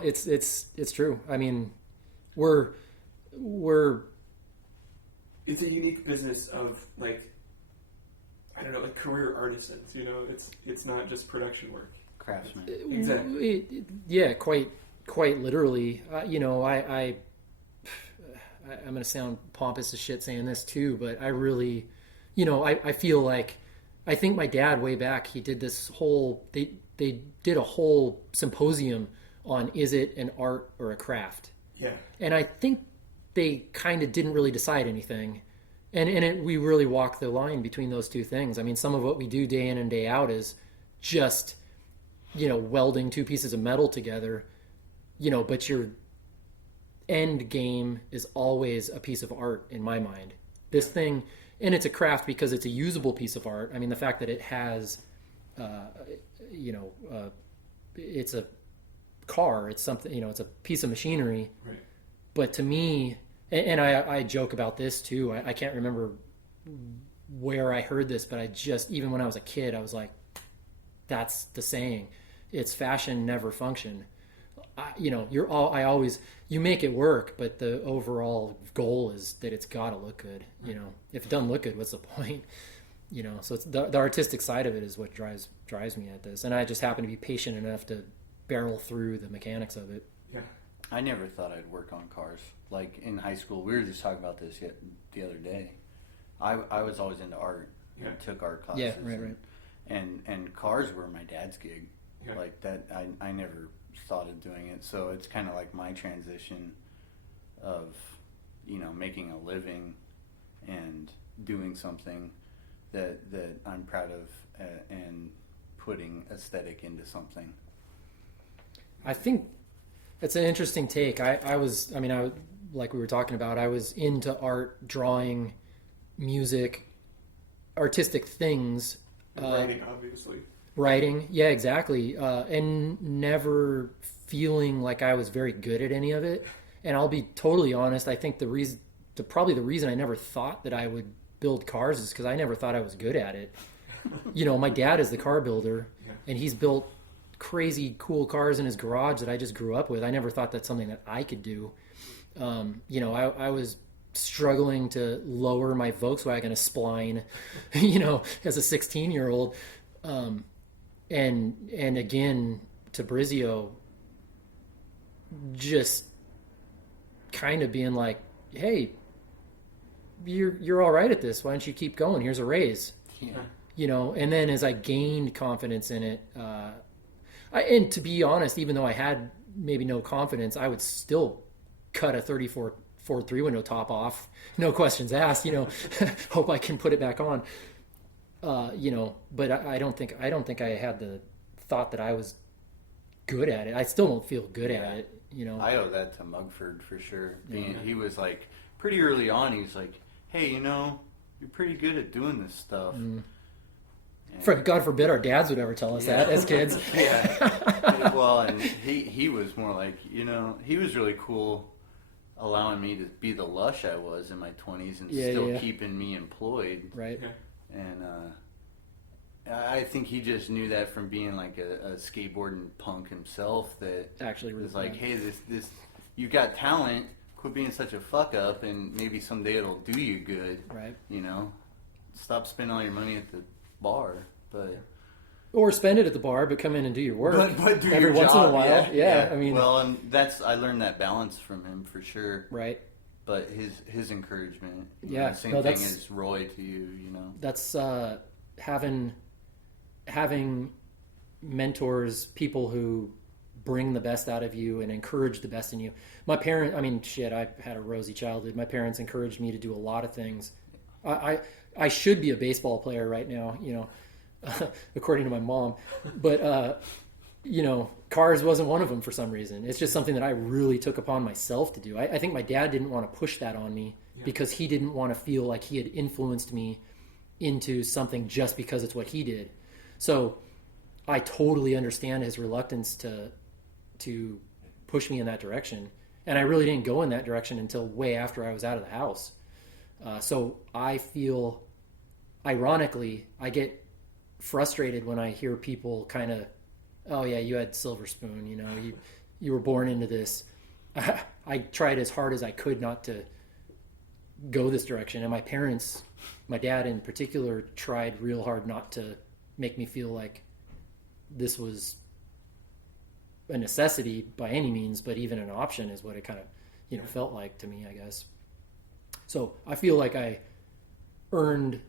it's true. I mean, we're it's a unique business of like, I don't know, like career artisans. You know, it's not just production work. Craftsmen. Exactly. Yeah, quite literally. You know, I'm going to sound pompous as shit saying this too, but I really, you know, I feel like, I think my dad way back, he did this whole, they did a whole symposium on, is it an art or a craft? Yeah. And I think they kind of didn't really decide anything. And we really walk the line between those two things. I mean, some of what we do day in and day out is just, you know, welding two pieces of metal together, you know, but your end game is always a piece of art in my mind. This thing, and it's a craft because it's a usable piece of art. I mean, the fact that it has, you know, it's a car, it's something, you know, it's a piece of machinery. Right. But to me, and I joke about this too. I can't remember where I heard this, but I just, even when I was a kid, I was like, that's the saying. It's fashion, never function. You know, you make it work, but the overall goal is that it's got to look good. You know, if it doesn't look good, what's the point? You know, so it's the artistic side of it is what drives me at this. And I just happen to be patient enough to barrel through the mechanics of it. Yeah. I never thought I'd work on cars. Like in high school, we were just talking about this the other day. I was always into art. Yeah. I took art classes. Yeah, right. And cars were my dad's gig. Yeah. Like that, I never thought of doing it. So it's kind of like my transition of, you know, making a living and doing something that I'm proud of and putting aesthetic into something. I think it's an interesting take. I was like we were talking about, I was into art, drawing, music, artistic things. Writing, obviously. Writing, yeah, exactly, and never feeling like I was very good at any of it. And I'll be totally honest, I think probably the reason I never thought that I would build cars is because I never thought I was good at it. My dad is the car builder, and he's built crazy cool cars in his garage that I just grew up with. I never thought that's something that I could do. I was struggling to lower my Volkswagen a spline, as a 16-year-old. And again, to Brizio, just kind of being like, hey, you're all right at this. Why don't you keep going? Here's a raise. Yeah. And then as I gained confidence in it, and to be honest, even though I had maybe no confidence, I would still cut a 34 Ford 3-window top off, no questions asked. Hope I can put it back on. But I don't think I had the thought that I was good at it. I still don't feel good at it. I owe that to Mugford for sure. He was like pretty early on. He was like, "Hey, you're pretty good at doing this stuff." God forbid our dads would ever tell us that as kids. Yeah. Well, and he was more like, he was really cool, allowing me to be the lush I was in my 20s and still keeping me employed. Right. Yeah. And I think he just knew that from being like a skateboarding punk himself, that actually was like, hey, this you got talent, quit being such a fuck up, and maybe someday it'll do you good. Right. Stop spending all your money at the bar, or spend it at the bar, but come in and do your work but do every your once job. in a while. Yeah. I mean, well, and I learned that balance from him for sure. Right. But his encouragement, same thing as Roy to you, That's having mentors, people who bring the best out of you and encourage the best in you. My parents, I had a rosy childhood. My parents encouraged me to do a lot of things. I should be a baseball player right now, according to my mom, but cars wasn't one of them for some reason. It's just something that I really took upon myself to do. I think my dad didn't want to push that on me because he didn't want to feel like he had influenced me into something just because it's what he did. So I totally understand his reluctance to push me in that direction. And I really didn't go in that direction until way after I was out of the house. So I feel, ironically, I get frustrated when I hear people kind of, oh yeah, you had silver spoon, you were born into this. I tried as hard as I could not to go this direction. And my parents, my dad in particular, tried real hard not to make me feel like this was a necessity by any means, but even an option is what it kind of, felt like to me, I guess. So I feel like I earned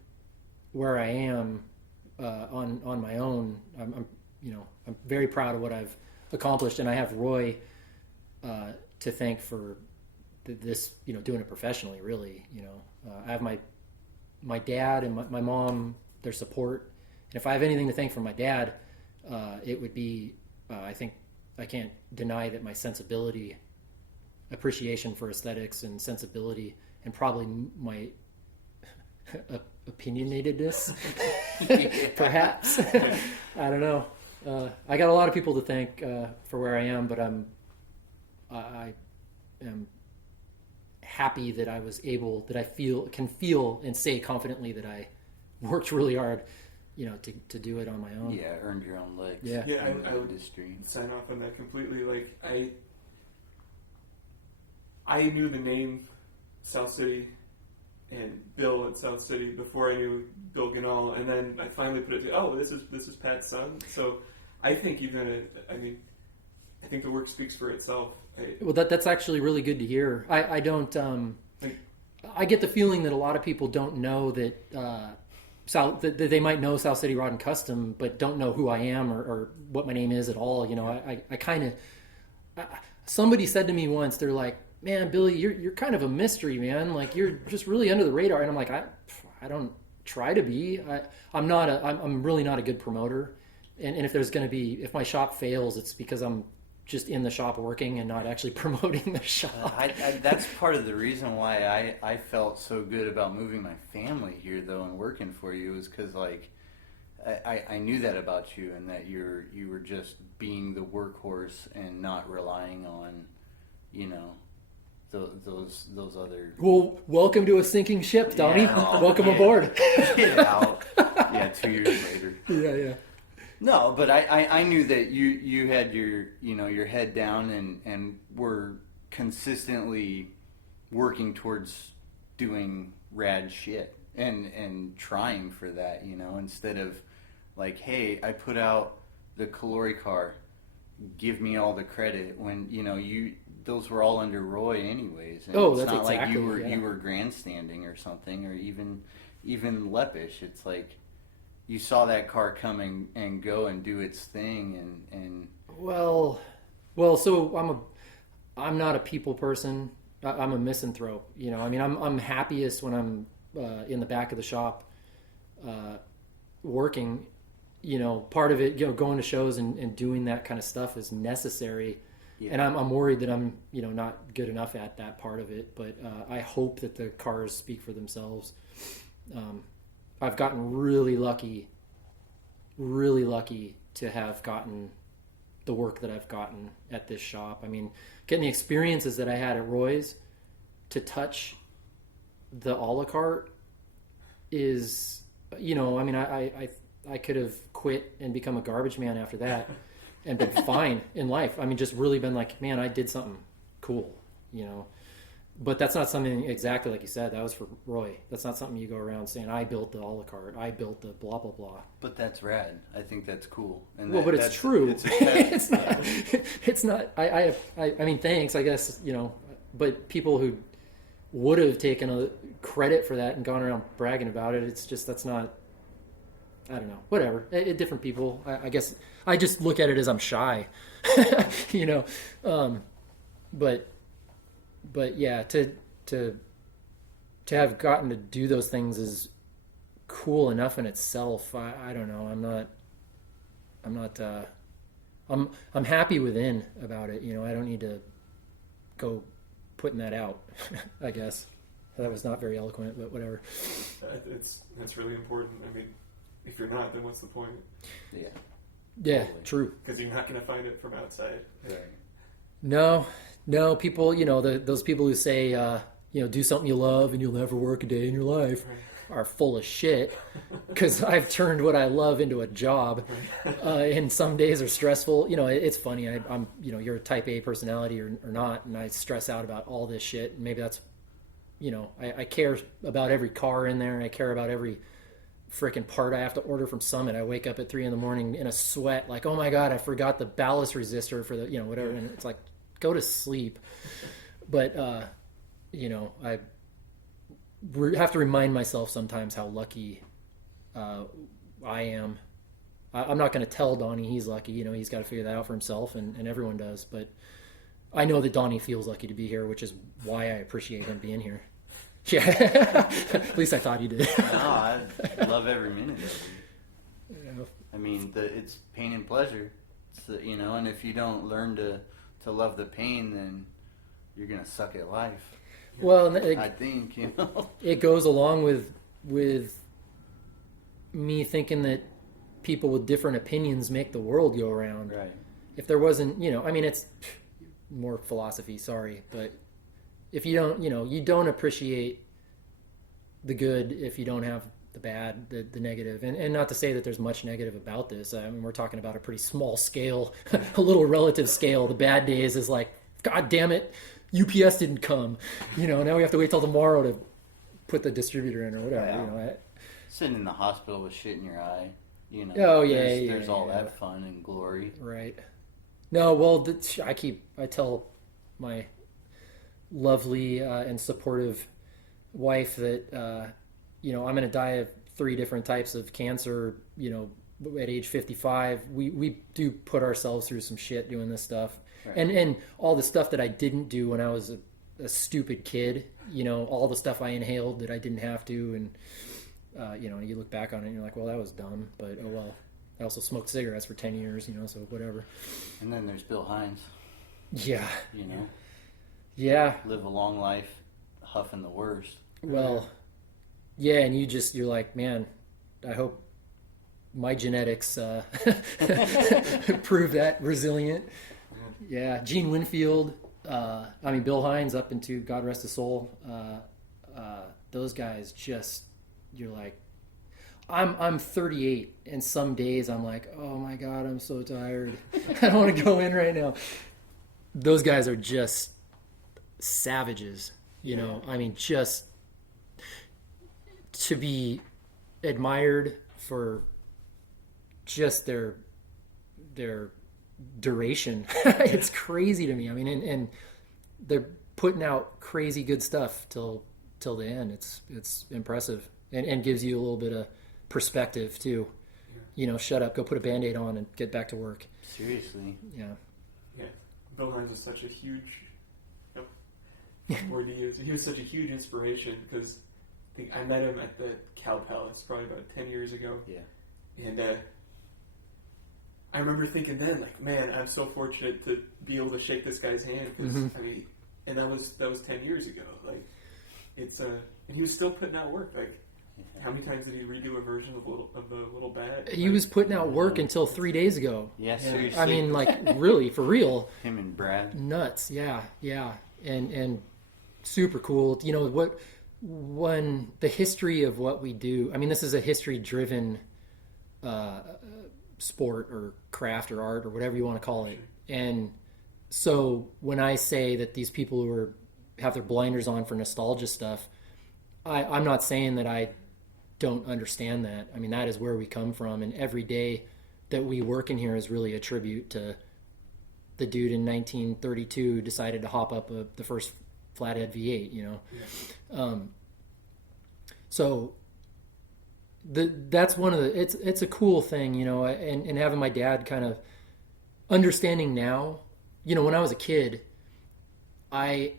where I am on my own. I'm very proud of what I've accomplished, and I have Roy to thank for this, doing it professionally. Really, I have my dad and my mom, their support. And if I have anything to thank from my dad, it would be, I think I can't deny that my sensibility, appreciation for aesthetics and sensibility, and probably my opinionatedness, perhaps. I don't know. I got a lot of people to thank for where I am, but I am happy that I was able, that I can feel and say confidently that I worked really hard, to do it on my own. Yeah, earned your own legs. Yeah, I would sign off on that completely. Like, I knew the name South City and Bill at South City before I knew Bill Ganahl, and then I finally put it to, this is Pat's son. So I think I think the work speaks for itself. Well, that's actually really good to hear. I don't. I get the feeling that a lot of people don't know that that they might know South City Rod and Custom, but don't know who I am or what my name is at all. I kind of. Somebody said to me once, they're like, "Man, Billy, you're kind of a mystery, man. Like, you're just really under the radar." And I'm like, I don't try to be. I'm really not a good promoter. And if there's going to be, if my shop fails, it's because I'm just in the shop working and not actually promoting the shop. That's part of the reason why I felt so good about moving my family here, though, and working for you, is because, like, I knew that about you, and that you were just being the workhorse and not relying on, those other. Well, welcome to a sinking ship, Donnie. Welcome aboard. Get out. Yeah, 2 years later. Yeah. No, but I knew that you had your head down and were consistently working towards doing rad shit and trying for that, instead of like, hey, I put out the Calori car, give me all the credit, when those were all under Roy anyways. And oh, it's that's not exactly, like you were grandstanding or something, or even Lepesh. It's like you saw that car come and go and do its thing, and well, so I'm not a people person. I'm a misanthrope. I mean, I'm happiest when I'm in the back of the shop working. Part of it, going to shows and doing that kind of stuff is necessary. Yeah. And I'm worried that I'm, not good enough at that part of it. But I hope that the cars speak for themselves. I've gotten really lucky to have gotten the work that I've gotten at this shop. I mean, getting the experiences that I had at Roy's to touch the a la carte is, I mean, I could have quit and become a garbage man after that and been fine in life. I mean, just really been like, man, I did something cool, But that's not something exactly like you said. That was for Roy. That's not something you go around saying, I built the a la carte. I built the blah, blah, blah. But that's rad. I think that's cool. And but it's true. It's not. It's not. I mean, thanks, I guess, But people who would have taken a credit for that and gone around bragging about it, it's just, that's not, I don't know. Whatever. Different people. I guess I just look at it as I'm shy, But yeah, to have gotten to do those things is cool enough in itself. I don't know. I'm happy within about it. I don't need to go putting that out. I guess that was not very eloquent, but whatever. That's really important. I mean, if you're not, then what's the point? Yeah. Yeah, totally. True. Because you're not going to find it from outside. Right. No, people, those people who say, do something you love and you'll never work a day in your life are full of shit, because I've turned what I love into a job, and some days are stressful. It's funny. I'm you're a type A personality or not, and I stress out about all this shit. And maybe that's, I care about every car in there. I care about every freaking part I have to order from Summit. I wake up at 3 a.m. in a sweat, like, oh my God, I forgot the ballast resistor for the, whatever. And it's like, go to sleep. But, I have to remind myself sometimes how lucky I am. I'm not going to tell Donnie he's lucky. He's got to figure that out for himself, and everyone does. But I know that Donnie feels lucky to be here, which is why I appreciate him being here. Yeah, at least I thought he did. No, I love every minute of it. Yeah. I mean, it's pain and pleasure. And if you don't learn to love the pain, then you're gonna suck at life. Well, I think it goes along with me thinking that people with different opinions make the world go around. Right. If there wasn't, I mean, it's more philosophy. Sorry, but if you don't, you don't appreciate the good if you don't have the bad, the negative. And not to say that there's much negative about this. I mean, we're talking about a pretty small scale, a little relative scale. The bad days is like, God damn it, UPS didn't come. Now we have to wait till tomorrow to put the distributor in or whatever. Wow. Sitting in the hospital with shit in your eye. Oh, there's all that fun and glory. Right. No, well, I tell my lovely and supportive wife that I'm going to die of 3 different types of cancer at age 55. We do put ourselves through some shit doing this stuff. Right. And all the stuff that I didn't do when I was a stupid kid, all the stuff I inhaled that I didn't have to, and you look back on it and you're like, well, that was dumb, but oh well. I also smoked cigarettes for 10 years, so whatever. And then there's Bill Hines. Yeah. Yeah. Live a long life, huffing the worst. Well, yeah, and you're like, man, I hope my genetics prove that resilient. Yeah, Gene Winfield. Bill Hines up into God rest his soul. Those guys just, you're like, I'm 38, and some days I'm like, oh my God, I'm so tired. I don't want to go in right now. Those guys are just savages, you know. I mean, just to be admired for just their duration. It's crazy to me. I mean, and they're putting out crazy good stuff till the end. It's impressive, and gives you a little bit of perspective too. You know, shut up, go put a Band-Aid on and get back to work. Seriously. Yeah. Yeah. Bill Hines was such a huge he was such a huge inspiration, because I met him at the Cow Palace probably about 10 years ago. Yeah. And I remember thinking then, like, man, I'm so fortunate to be able to shake this guy's hand, because I mean, and that was 10 years ago. Like, it's and he was still putting out work. Like, how many times did he redo a version of the Little Bad? He was putting out work until 3 days ago. Yeah, seriously. I mean, like, really, for real. Him and Brad. Nuts. Yeah. And super cool. You know, when the history of what we do, I mean, this is a history-driven sport or craft or art or whatever you want to call it. And so when I say that these people who have their blinders on for nostalgia stuff, I'm not saying that I don't understand that. I mean, that is where we come from, and every day that we work in here is really a tribute to the dude in 1932 who decided to hop up the first flathead V8, you know. Yeah. So that's one of the, it's a cool thing, you know, and having my dad kind of understanding now, you know, when I was a kid, I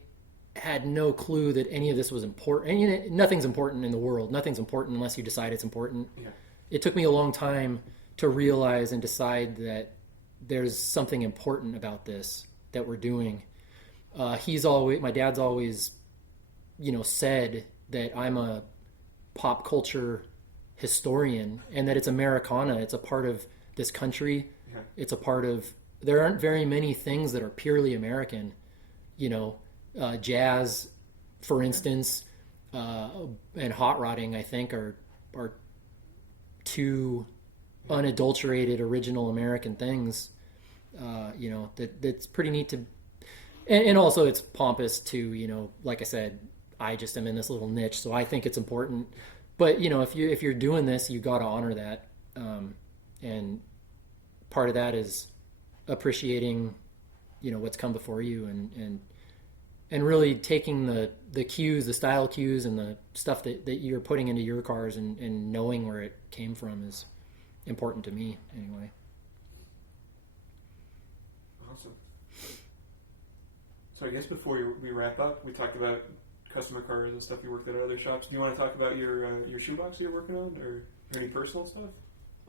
had no clue that any of this was important. And, you know, nothing's important in the world. Nothing's important unless you decide it's important. Yeah. It took me a long time to realize and decide that there's something important about this that we're doing. My dad's always, you know, said that I'm a pop culture historian and that it's Americana. It's a part of this country. Yeah. It's a part of, there aren't very many things that are purely American, you know. Jazz, for instance, and hot rodding, I think, are two unadulterated original American things. You know, that's pretty neat to, and also it's pompous to, you know, like I said, I just am in this little niche, so I think it's important. But you know, if you're doing this, you got to honor that, and part of that is appreciating, you know, what's come before you, and really taking the cues, the style cues, and the stuff that you're putting into your cars and knowing where it came from is important to me, anyway. Awesome. So I guess before we wrap up, we talked about customer cars and stuff you worked at other shops. Do you want to talk about your shoebox you're working on, or any personal stuff?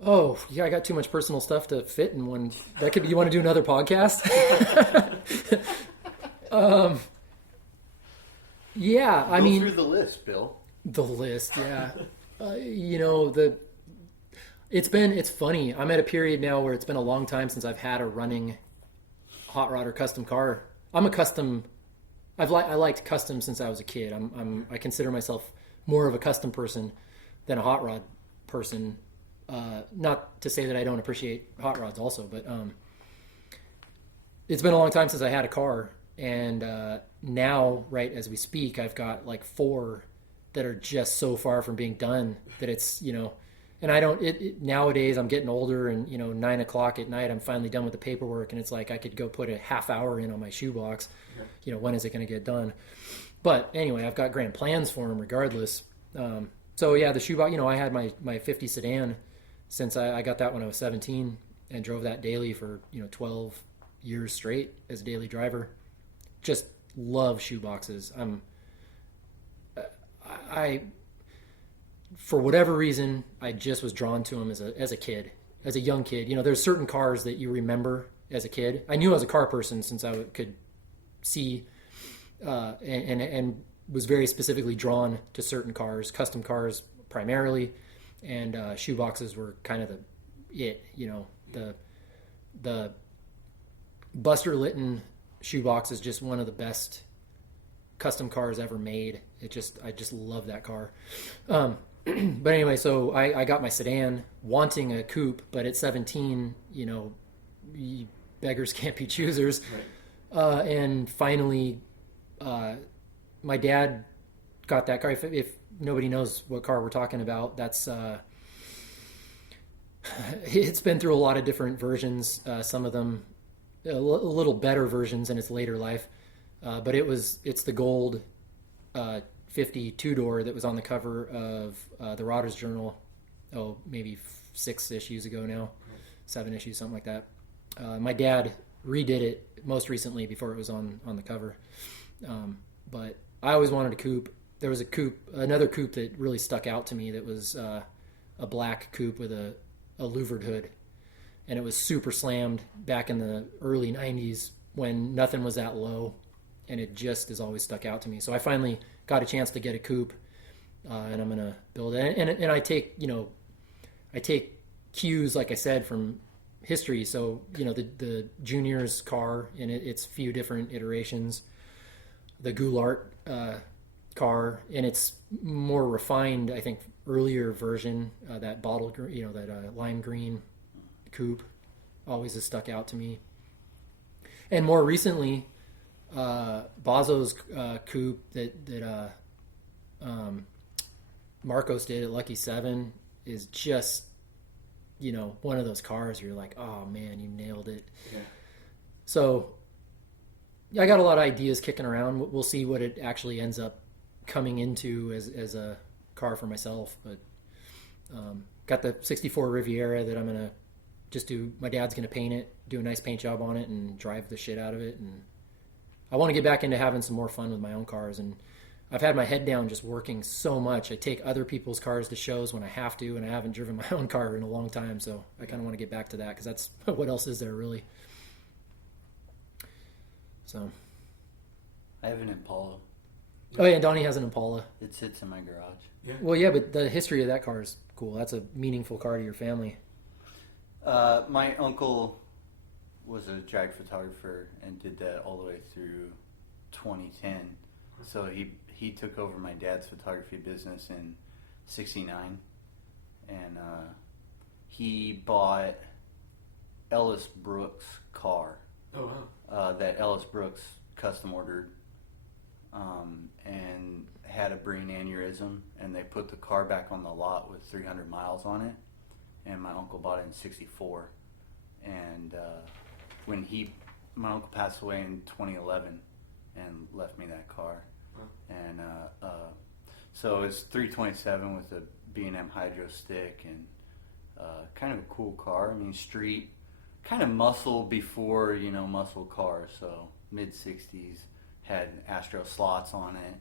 Oh, yeah, I got too much personal stuff to fit in one. That could be, you want to do another podcast? Yeah, I mean, go through the list, Bill. The list, yeah. You know, it's funny. I'm at a period now where it's been a long time since I've had a running hot rod or custom car. I liked custom since I was a kid. I consider myself more of a custom person than a hot rod person. Not to say that I don't appreciate hot rods also, but it's been a long time since I had a car. And now, right as we speak, I've got like 4 that are just so far from being done that it's, you know, and I don't, nowadays I'm getting older, and, you know, 9 o'clock at night, I'm finally done with the paperwork, and it's like I could go put a half hour in on my shoebox. Yeah. You know, when is it going to get done? But anyway, I've got grand plans for them regardless. So yeah, the shoebox, you know, I had my 50 sedan since I got that when I was 17 and drove that daily for, you know, 12 years straight as a daily driver. Just love shoeboxes. I for whatever reason, I just was drawn to them as a kid, as a young kid. You know, there's certain cars that you remember as a kid. I knew I was a car person since I could see, and was very specifically drawn to certain cars, custom cars primarily, and shoeboxes were kind of it. The Buster Lytton shoebox is just one of the best custom cars ever made. I just love that car. But anyway, so I got my sedan wanting a coupe, but at 17, beggars can't be choosers. Right. And finally, my dad got that car. If nobody knows what car we're talking about, that's it's been through a lot of different versions. Some of them a little better versions in its later life, but it's the gold 50 two-door that was on the cover of the Rodder's Journal. Maybe 6 issues ago now, 7 issues, something like that. My dad redid it most recently before it was on the cover. But I always wanted a coupe. There was another coupe that really stuck out to me that was a black coupe with a louvered hood. And it was super slammed back in the early 90s when nothing was that low. And it just has always stuck out to me. So I finally got a chance to get a coupe, and I'm going to build it. And I take cues, like I said, from history. So, the Junior's car in its few different iterations, the Goulart car in its more refined, I think, earlier version, that bottle, that lime green coupe always has stuck out to me. And more recently, Bozzo's coupe that Marcos did at Lucky 7 is just, one of those cars where you're like, oh man, you nailed it. Yeah. So I got a lot of ideas kicking around. We'll see what it actually ends up coming into as a car for myself. But got the 64 Riviera that I'm going to just do. My dad's going to paint it, do a nice paint job on it, and drive the shit out of it. And I want to get back into having some more fun with my own cars. And I've had my head down just working so much. I take other people's cars to shows when I have to, and I haven't driven my own car in a long time. So I kind of want to get back to that because that's what else is there really. So I have an Impala. Oh yeah, Donnie has an Impala. It sits in my garage. Yeah. Well, yeah, but the history of that car is cool. That's a meaningful car to your family. My uncle was a drag photographer and did that all the way through 2010. So he took over my dad's photography business in '69, and he bought Ellis Brooks' car. Oh wow! That Ellis Brooks custom ordered, and had a brain aneurysm, and they put the car back on the lot with 300 miles on it, and my uncle bought it in '64, and when my uncle passed away in 2011 and left me that car. And so it's 327 with a B&M Hydro stick, and kind of a cool car. I mean, street, kind of muscle before, muscle car. So mid 60s, had Astro slots on it,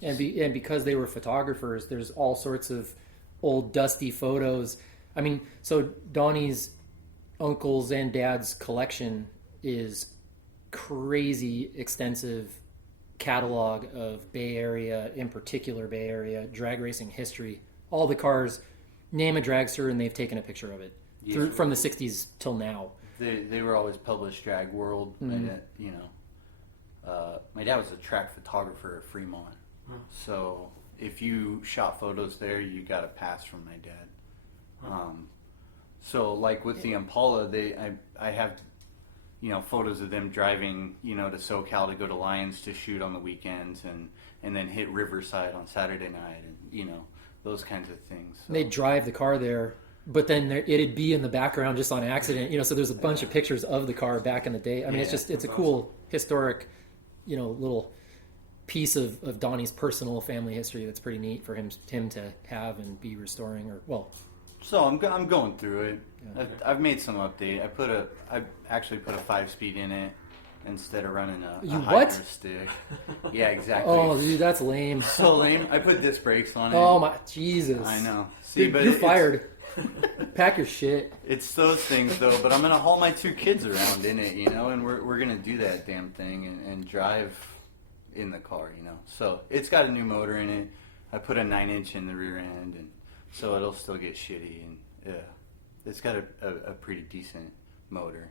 and because they were photographers, there's all sorts of old dusty photos. I mean, so Donnie's uncle's and dad's collection is crazy extensive catalog of Bay Area, in particular Bay Area drag racing history. All the cars, name a dragster and they've taken a picture of it from the 60s till now. They were always published Drag World. Mm-hmm. And my dad was a track photographer at Fremont. Mm-hmm. So if you shot photos there, you got a pass from my dad. Mm-hmm. So like with the Impala, I have photos of them driving, to SoCal to go to Lions to shoot on the weekends, and then hit Riverside on Saturday night, and those kinds of things. So. They'd drive the car there, but then it'd be in the background just on accident, so there's a bunch of pictures of the car back in the day. I mean, it's a cool historic, little piece of Donnie's personal family history that's pretty neat for him to have and be restoring, So I'm going through it. Yeah. I've made some update. I actually put a 5-speed in it instead of running a hydro stick. Yeah, exactly. Oh, dude, that's lame. So lame. I put disc brakes on it. Oh my Jesus! I know. See, but you're fired. Pack your shit. It's those things though. But I'm gonna haul my 2 kids around in it, and we're gonna do that damn thing and drive in the car, So it's got a new motor in it. I put a 9-inch in the rear end and so it'll still get shitty, and it's got a pretty decent motor.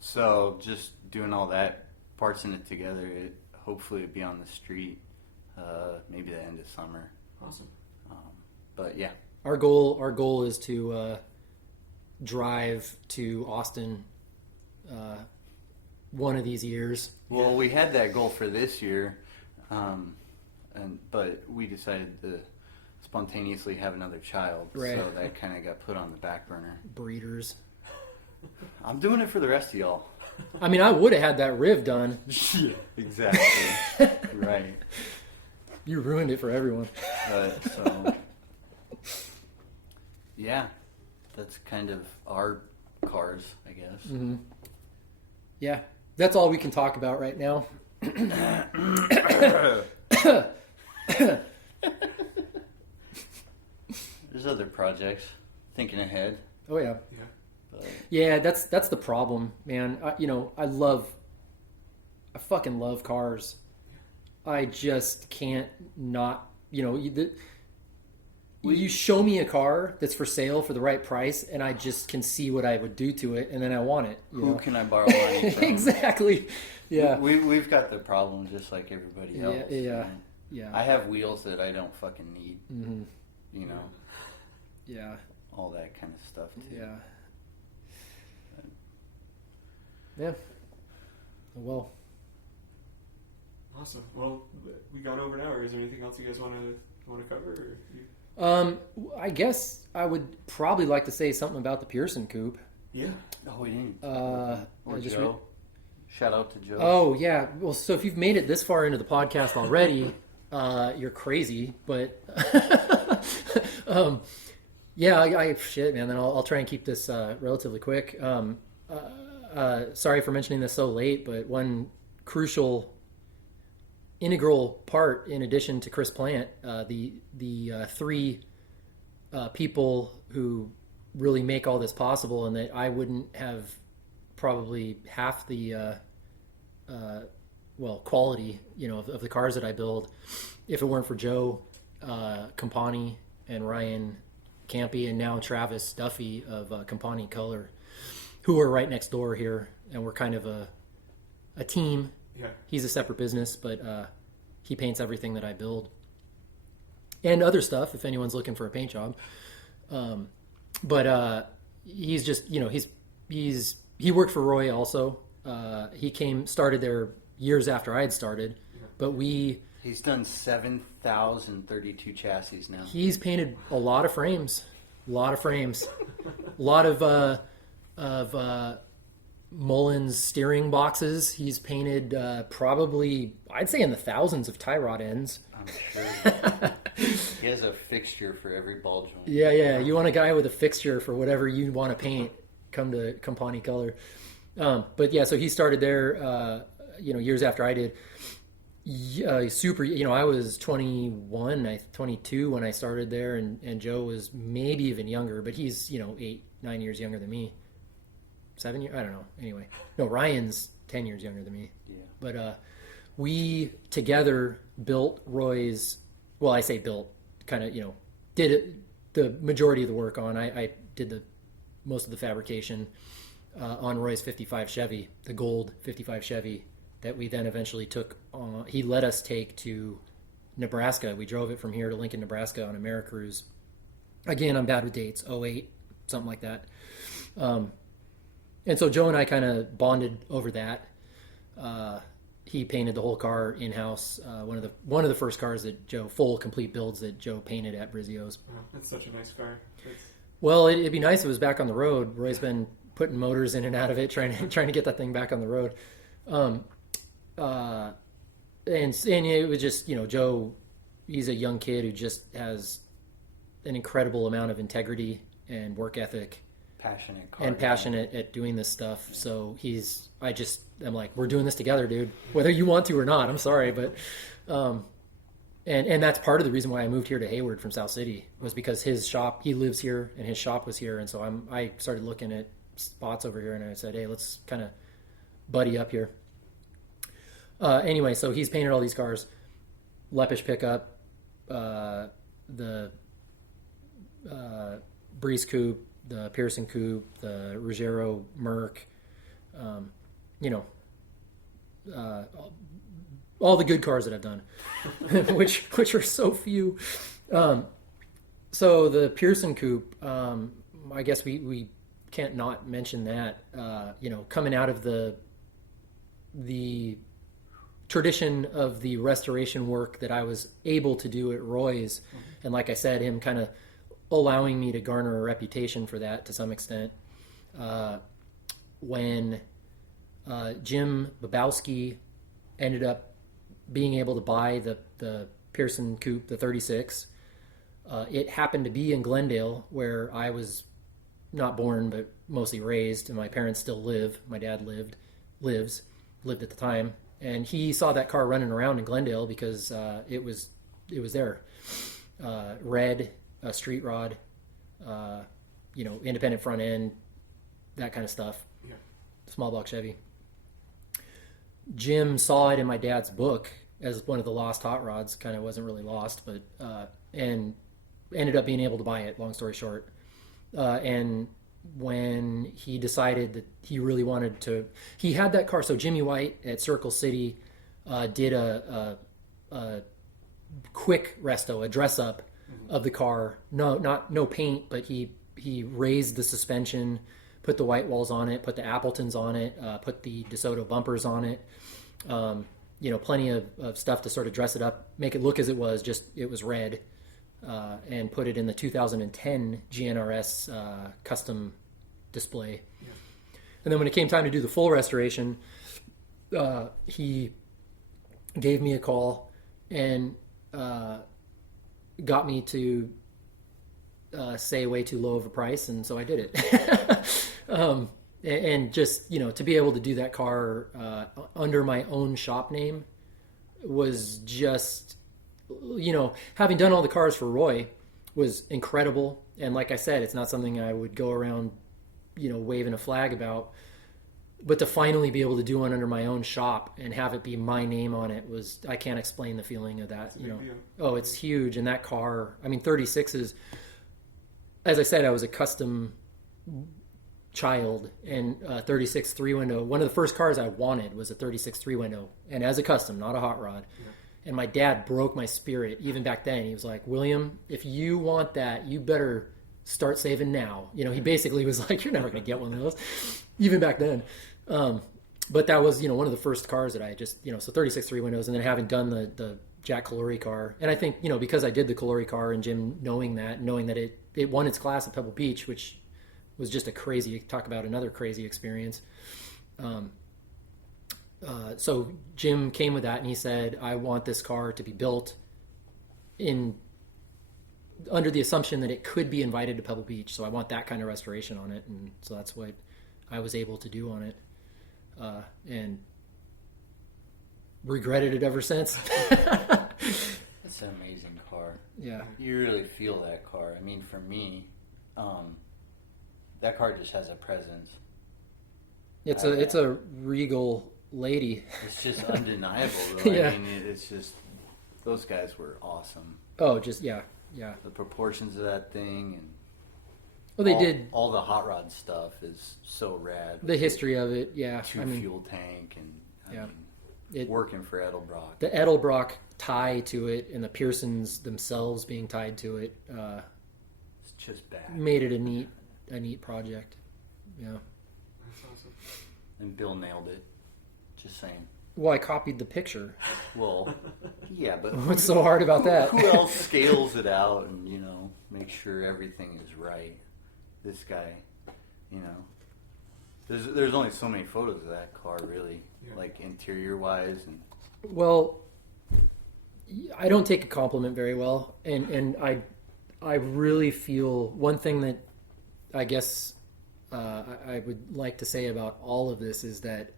So just doing all that, parsing it together, hopefully it'll be on the street maybe the end of summer. Awesome. But yeah, our goal is to drive to Austin one of these years. Well, we had that goal for this year, but we decided to spontaneously have another child, right. So that kind of got put on the back burner. Breeders. I'm doing it for the rest of y'all. I mean, I would have had that Riv done. Yeah, exactly. Right. You ruined it for everyone. But so, yeah, that's kind of our cars, I guess. Mm-hmm. Yeah, that's all we can talk about right now. There's other projects. Thinking ahead. Oh yeah. Yeah. But Yeah, that's the problem, man. I fucking love cars. I just can't not, you show me a car that's for sale for the right price, and I just can see what I would do to it, and then I want it. who can I borrow money from? Exactly. Yeah. We've got the problem just like everybody else. Yeah. And Yeah. I have wheels that I don't fucking need. Mm-hmm. Yeah. All that kind of stuff too. Yeah. Yeah. Well. Awesome. Well, we got over an hour. Is there anything else you guys want to cover? Or I guess I would probably like to say something about the Pearson Coupe. Yeah. Oh, we didn't. Or Joe. Shout out to Joe. Oh yeah. Well, so if you've made it this far into the podcast already, you're crazy. But yeah, shit, man. Then I'll try and keep this relatively quick. Sorry for mentioning this so late, but one crucial, integral part, in addition to Chris Plant, the three people who really make all this possible, and that I wouldn't have probably half the quality, of the cars that I build if it weren't for Joe Campani and Ryan Campy, and now Travis Duffy of Campani Color, who are right next door here, and we're kind of a team. Yeah. He's a separate business, but he paints everything that I build and other stuff if anyone's looking for a paint job. But he's just, he worked for Roy also. He started there years after I had started, but he's done 7,032 chassis now. He's painted a lot of frames, a lot of Mullins steering boxes. He's painted probably, I'd say, in the thousands of tie rod ends. I'm sure. He has a fixture for every ball joint. Yeah. You want a guy with a fixture for whatever you want to paint, come to Campani Color. But yeah, so he started there, years after I did. Super, I was 22 when I started there, and Joe was maybe even younger, but he's, 8-9 years younger than me. 7 years? I don't know. Anyway. No, Ryan's 10 years younger than me. Yeah. But we together built Roy's, well, I say built, kind of, did the majority of the work on. I did most of the fabrication on Roy's 55 Chevy, the gold 55 Chevy that we then eventually took on. He let us take to Nebraska. We drove it from here to Lincoln, Nebraska on Americruise. Again, I'm bad with dates, 08, something like that. And so Joe and I kind of bonded over that. He painted the whole car in-house. One of the first cars that Joe, full complete builds that Joe painted at Brizio's. Oh, that's such a nice car. Well, it'd be nice if it was back on the road. Roy's been putting motors in and out of it, trying to get that thing back on the road. And it was just, Joe, he's a young kid who just has an incredible amount of integrity and work ethic. Passionate at doing this stuff. So I'm like, we're doing this together, dude, whether you want to or not. I'm sorry, but and that's part of the reason why I moved here to Hayward from South City, was because his shop, he lives here and his shop was here, and so I started looking at spots over here, and I said, hey, let's kind of buddy up here. Anyway, so he's painted all these cars. Lepesh pickup, the Breece Coupe, the Pearson Coupe, the Ruggiero Merc, you know, all the good cars that I've done, which are so few. So the Pearson Coupe, I guess we can't not mention that. You know, coming out of the tradition of the restoration work that I was able to do at Roy's, and like I said, him kind of allowing me to garner a reputation for that to some extent. When Jim Babowski ended up being able to buy the Pearson Coupe, the 36, it happened to be in Glendale, where I was not born but mostly raised, and my parents still live. My dad lived at the time, and he saw that car running around in Glendale because it was there. Red, a street rod, you know, independent front end, that kind of stuff. Yeah. Small block Chevy. Jim saw it in my dad's book as one of the lost hot rods. Kind of wasn't really lost, but and ended up being able to buy it, long story short. And when he decided that he really wanted to, he had that car. So Jimmy White at Circle City did a quick resto, a dress up of the car. No paint, but he raised the suspension, put the white walls on it, put the Appletons on it, put the DeSoto bumpers on it. You know, plenty of stuff to sort of dress it up, make it look as it was, just it was red. And put it in the 2010 GNRS custom display. Yeah. And then when it came time to do the full restoration, he gave me a call and got me to say way too low of a price, and so I did it. And just, you know, to be able to do that car under my own shop name was just, you know, having done all the cars for Roy was incredible. And like I said, it's not something I would go around, you know, waving a flag about. But to finally be able to do one under my own shop and have it be my name on it was, I can't explain the feeling of that. You know, oh, it's huge. And that car, I mean, 36s, as I said, I was a custom child, and 36 3-window. One of the first cars I wanted was a 36 3-window, and as a custom, not a hot rod. Yeah. And my dad broke my spirit even back then. He was like, William, if you want that, you better start saving now. You know, he basically was like, you're never going to get one of those, even back then. But that was, you know, one of the first cars that I just, you know, so 36 3-windows, and then having done the Jack Calori car. And I think, you know, because I did the Calori car, and Jim knowing that it won its class at Pebble Beach, which was just a crazy, talk about another crazy experience. So Jim came with that, and he said, I want this car to be built under the assumption that it could be invited to Pebble Beach. So I want that kind of restoration on it. And so that's what I was able to do on it. And regretted it ever since. That's an amazing car. Yeah. You really feel that car. I mean, for me, that car just has a presence. It's a regal lady. It's just undeniable, though. Yeah. I mean, it's just, those guys were awesome. Oh, just, yeah. The proportions of that thing, and well, they did all the hot rod stuff is so rad. The history of it, yeah. Fuel tank, and I mean, working for Edelbrock. The Edelbrock tie to it, and the Piersons themselves being tied to it, it's just bad. Made it a neat project. Yeah. That's awesome. And Bill nailed it. Just saying. Well, I copied the picture. Well, yeah, but what's so hard about that? Who else scales it out and, you know, make sure everything is right? This guy, you know. There's only so many photos of that car, really, like interior wise, and. Well, I don't take a compliment very well, and I really feel one thing that I guess I would like to say about all of this is that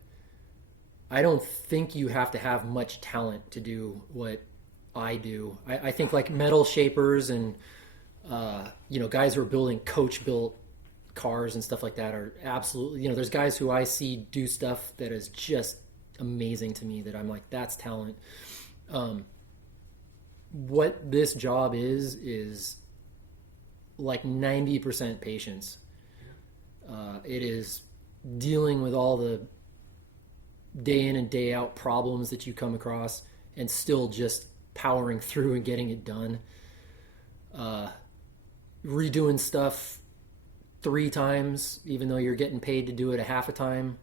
I don't think you have to have much talent to do what I do. I think like metal shapers and you know, guys who are building coach-built cars and stuff like that are absolutely, you know, there's guys who I see do stuff that is just amazing to me that I'm like, that's talent. What this job is like 90% patience. It is dealing with all the day in and day out problems that you come across and still just powering through and getting it done. Redoing stuff 3 times, even though you're getting paid to do it a half a time.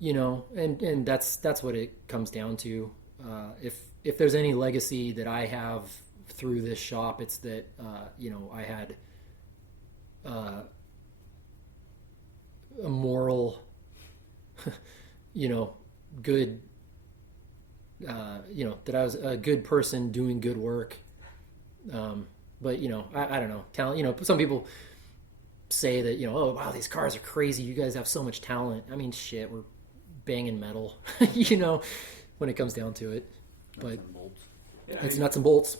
And that's what it comes down to. If there's any legacy that I have through this shop, it's that I had a moral, good, that I was a good person doing good work. But I don't know, talent. Some people say that oh wow, these cars are crazy. You guys have so much talent. I mean, shit, we're banging metal, when it comes down to it. But it's nuts and bolts.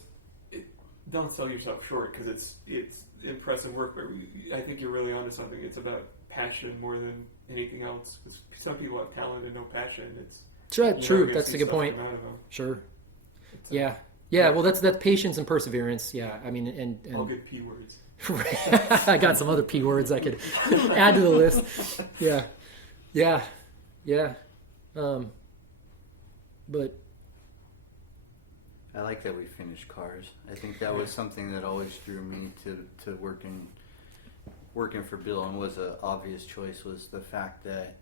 Don't sell yourself short, because it's impressive work. But I think you're really onto something. It's about passion more than anything else. Because some people have talent and no passion. It's true. That's a good point. Sure. Yeah. Well, that's patience and perseverance. Yeah. I mean, and all good P words. I got some other P words I could add to the list. Yeah. But I like that we finished cars. I think that was something that always drew me to working for Bill, and was an obvious choice, was the fact that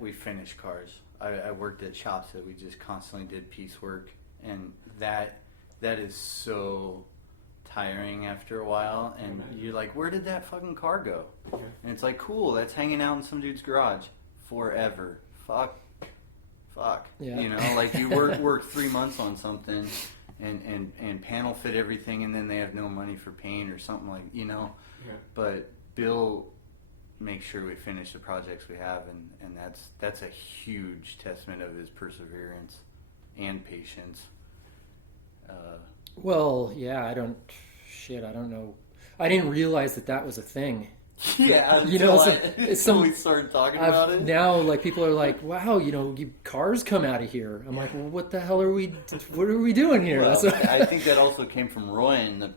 we finished cars. I worked at shops that we just constantly did piecework, and that is so tiring after a while, and you're like, where did that fucking car go? And it's like, cool, that's hanging out in some dude's garage forever. Fuck. Yeah. Like you work 3 months on something and panel fit everything, and then they have no money for paint or something But Bill makes sure we finish the projects we have, and that's a huge testament of his perseverance and patience. Well, yeah, I don't know. I didn't realize that was a thing. Yeah, so we started talking about it. Now, like, people are like, "Wow, cars come out of here." I'm like, "Well, what the hell are we doing here?" Well, I think that also came from Roy and the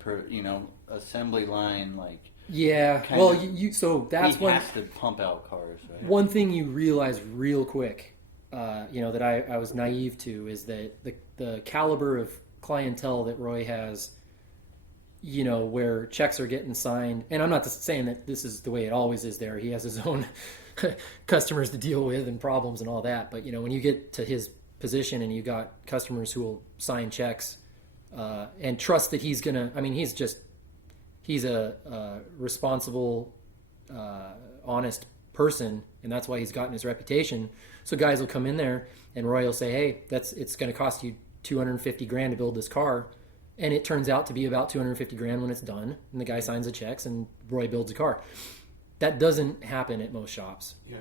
assembly line, like. Yeah, well, so that's he has to pump out cars. Right? One thing you realize real quick, that I was naive to, is that the caliber of clientele that Roy has, where checks are getting signed, and I'm not just saying that this is the way it always is there. He has his own customers to deal with and problems and all that. But, when you get to his position and you got customers who will sign checks and trust that he's he's a responsible, honest person, and that's why he's gotten his reputation. So guys will come in there and Roy will say, hey, it's going to cost you $250,000 to build this car. And it turns out to be about $250,000 when it's done, and the guy signs the checks and Roy builds a car. That doesn't happen at most shops. Yeah.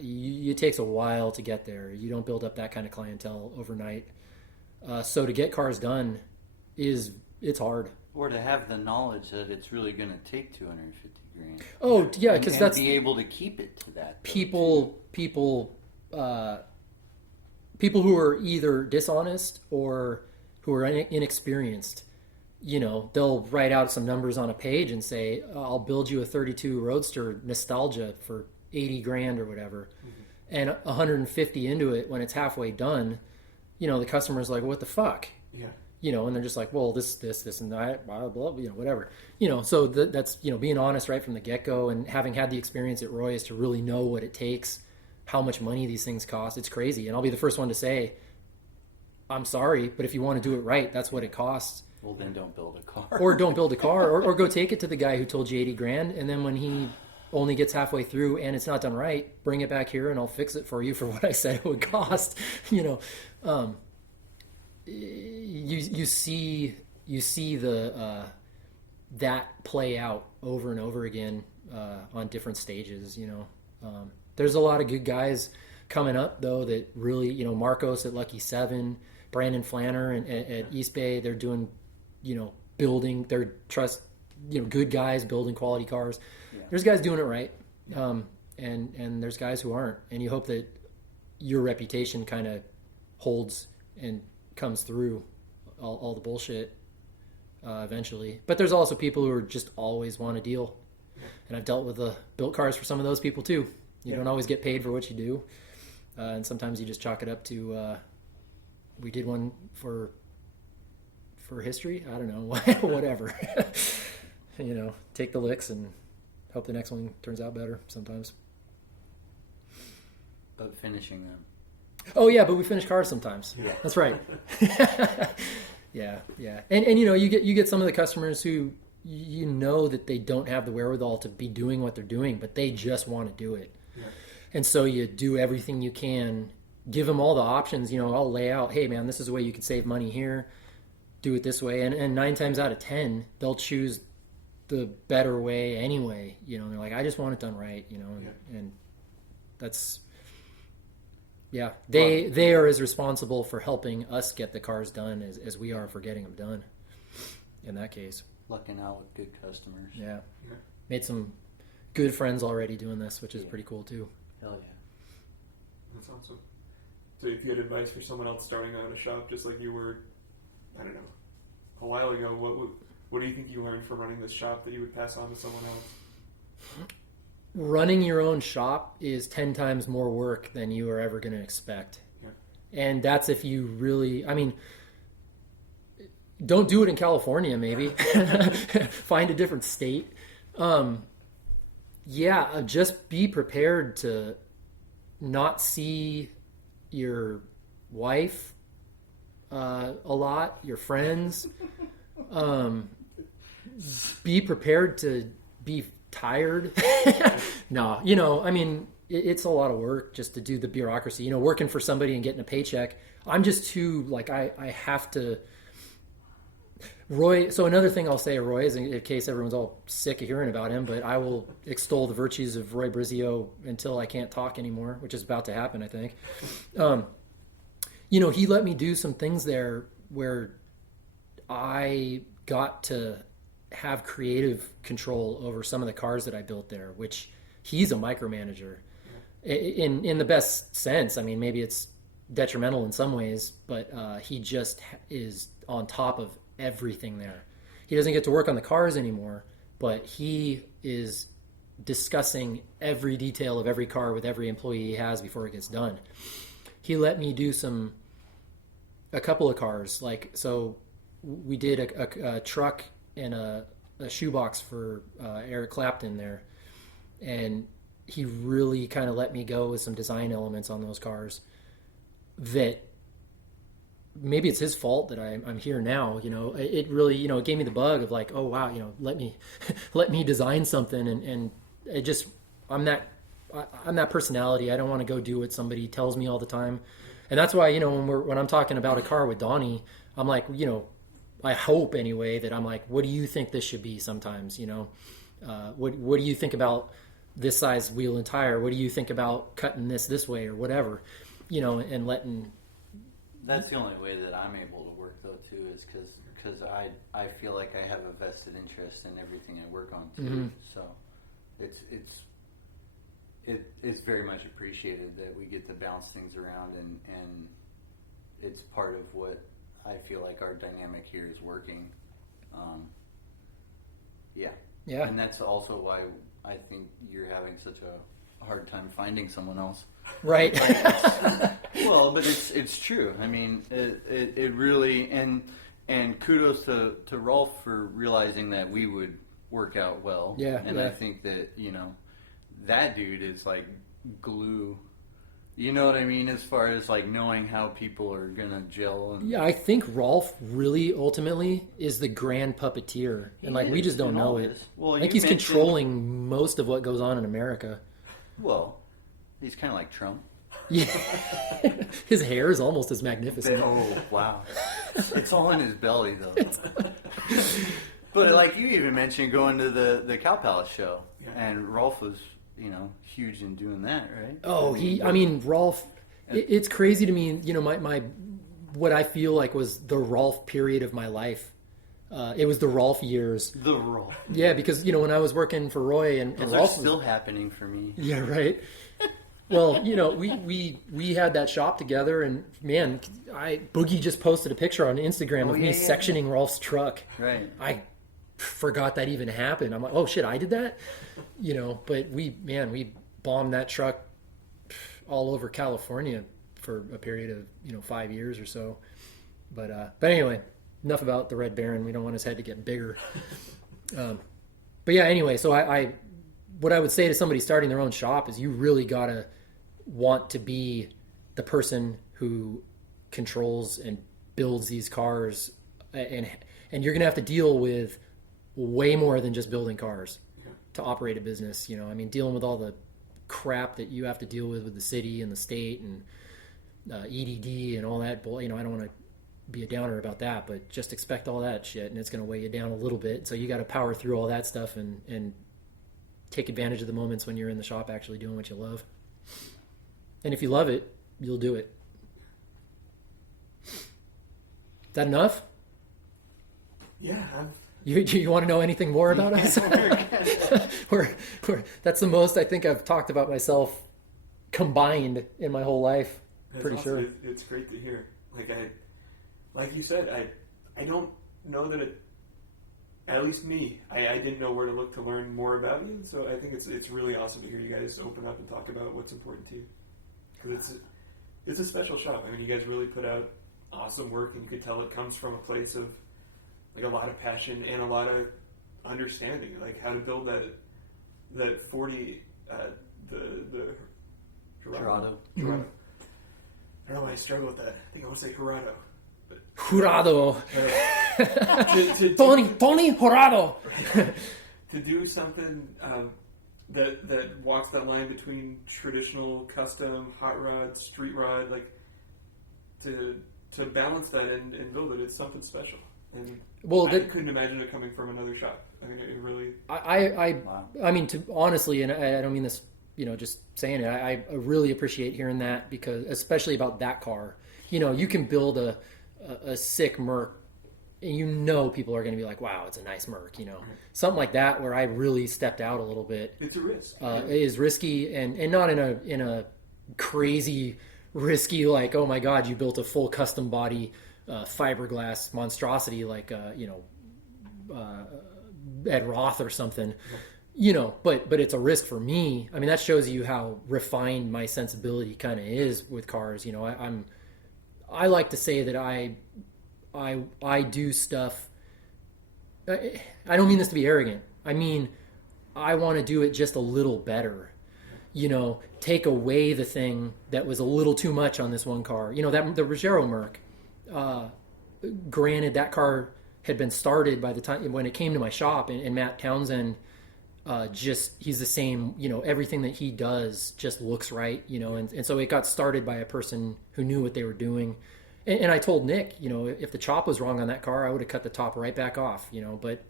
It takes a while to get there. You don't build up that kind of clientele overnight. So to get cars done it's hard. Or to have the knowledge that it's really going to take $250,000. Oh yeah, because that's be able to keep it to that. People who are either dishonest or who are inexperienced, they'll write out some numbers on a page and say, I'll build you a 32 Roadster nostalgia for $80,000 or whatever, and 150 into it when it's halfway done. The customer's like, what the fuck? Yeah. And they're just like, well, this and that, blah, blah, blah, whatever. So that's, being honest right from the get-go, and having had the experience at Roy is to really know what it takes, how much money these things cost. It's crazy. And I'll be the first one to say, I'm sorry, but if you want to do it right, that's what it costs. Well, then don't build a car. Or don't build a car, or go take it to the guy who told you $80,000, and then when he only gets halfway through and it's not done right, bring it back here and I'll fix it for you for what I said it would cost. You see the that play out over and over again on different stages. There's a lot of good guys coming up though that really, Marcos at Lucky 7, Brandon Flanner at East Bay, they're doing, building their trust, good guys building quality cars. Yeah. There's guys doing it right. And there's guys who aren't, and you hope that your reputation kind of holds and comes through all the bullshit. eventually. But there's also people who are just always want a deal. And I've dealt with the built cars for some of those people too. You don't always get paid for what you do. And sometimes you just chalk it up to, we did one for history. I don't know, whatever. Take the licks and hope the next one turns out better sometimes. But finishing them. Oh yeah, but we finish cars sometimes. Yeah. That's right. Yeah. And you get some of the customers who that they don't have the wherewithal to be doing what they're doing, but they just want to do it. Yeah. And so you do everything you can, give them all the options. I'll lay out, hey man, this is the way you can save money here. Do it this way, and 9 times out of 10 they'll choose the better way anyway. They're like, I just want it done right. And that's. Yeah, they are as responsible for helping us get the cars done as we are for getting them done. In that case, lucking out with good customers. Yeah, made some good friends already doing this, which is pretty cool too. Hell yeah, that's awesome. So, if you had advice for someone else starting out a shop, just like you were, I don't know, a while ago, what do you think you learned from running this shop that you would pass on to someone else? Running your own shop is 10 times more work than you are ever going to expect. Yeah. And that's if you really, don't do it in California, maybe. Find a different state. Just be prepared to not see your wife a lot, your friends. Be prepared to be tired. No, it's a lot of work just to do the bureaucracy. Working for somebody and getting a paycheck. I'm just too, I have to. Roy, so another thing I'll say, Roy, is in case everyone's all sick of hearing about him, but I will extol the virtues of Roy Brizio until I can't talk anymore, which is about to happen, I think. He let me do some things there where I got to have creative control over some of the cars that I built there, which he's a micromanager in the best sense. Maybe it's detrimental in some ways, but he just is on top of everything there. He doesn't get to work on the cars anymore, but he is discussing every detail of every car with every employee he has before it gets done. He let me do a couple of cars. So we did a truck and a shoebox for Eric Clapton there, and he really kind of let me go with some design elements on those cars that maybe it's his fault that I'm here now. It really, it gave me the bug of oh wow, let me design something, and it just, I'm that personality. I don't want to go do what somebody tells me all the time. And that's why, when I'm talking about a car with Donnie, I'm like, I hope anyway that I'm like, what do you think this should be sometimes? What do you think about this size wheel and tire? What do you think about cutting this way or whatever? And letting. That's the only way that I'm able to work though too, is because I feel like I have a vested interest in everything I work on too. Mm-hmm. So it's very much appreciated that we get to bounce things around, and it's part of what I feel like our dynamic here is working. Yeah. And that's also why I think you're having such a hard time finding someone else. Right. Well, but it's true. It really, and kudos to Rolf for realizing that we would work out well. Yeah. And I think that, that dude is like glue. You know what I mean? As far as knowing how people are gonna gel. Yeah, I think Rolf really ultimately is the grand puppeteer, and we just don't know it. Well, I think he's controlling most of what goes on in America. Well, he's kind of like Trump. Yeah, his hair is almost as magnificent. Oh wow, it's all in his belly though. But you even mentioned going to the Cow Palace show, and Rolf was. Huge in doing that, right? Oh, Rolf, it's crazy to me, my what I feel like was the Rolf period of my life. It was the Rolf years. The Rolf. Yeah, because, when I was working for Roy and Those Rolf. are still happening for me. Yeah, right. Well, we had that shop together, and man, Boogie just posted a picture on Instagram of me sectioning Rolf's truck. Right. I forgot that even happened. I'm like, oh shit, I did that. But we bombed that truck all over California for a period of 5 years or so. But anyway, enough about the Red Baron. We don't want his head to get bigger. But yeah, anyway, so what I would say to somebody starting their own shop is you really gotta want to be the person who controls and builds these cars, and you're gonna have to deal with way more than just building cars to operate a business. Dealing with all the crap that you have to deal with the city and the state and EDD and all that. I don't want to be a downer about that, but just expect all that shit, and it's going to weigh you down a little bit. So you got to power through all that stuff and take advantage of the moments when you're in the shop actually doing what you love. And if you love it, you'll do it. Is that enough? Yeah. You want to know anything more about us? That's the most I think I've talked about myself combined in my whole life. That's pretty awesome. sure. It's great to hear. Like you said, I don't know that at least me, I didn't know where to look to learn more about you. So I think it's really awesome to hear you guys open up and talk about what's important to you. Because it's a special shop. You guys really put out awesome work, and you could tell it comes from a place of a lot of passion and a lot of understanding, how to build that 40 the Gerardo. I don't know why I struggle with that. I think I want to say Gerardo. Jurado. Tony Jurado. To do something that walks that line between traditional, custom, hot rod, street rod, to balance that and build it, it's something special. And I couldn't imagine it coming from another shop. It really. Honestly, and I don't mean this, just saying it. I really appreciate hearing that, because especially about that car, you can build a sick Merc, and people are going to be like, wow, it's a nice Merc. Something like that where I really stepped out a little bit. It's a risk. It is risky, and not in a crazy risky oh my god, you built a full custom body. Fiberglass monstrosity Ed Roth or something, but it's a risk for me. That shows you how refined my sensibility kind of is with cars. I like to say that I do stuff. I don't mean this to be arrogant. I want to do it just a little better. Take away the thing that was a little too much on this one car. That the Ruggiero Merc. Granted, that car had been started by the time when it came to my shop, and Matt Townsend, he's the same. Everything that he does just looks right. And so it got started by a person who knew what they were doing. And I told Nick, if the chop was wrong on that car, I would have cut the top right back off. But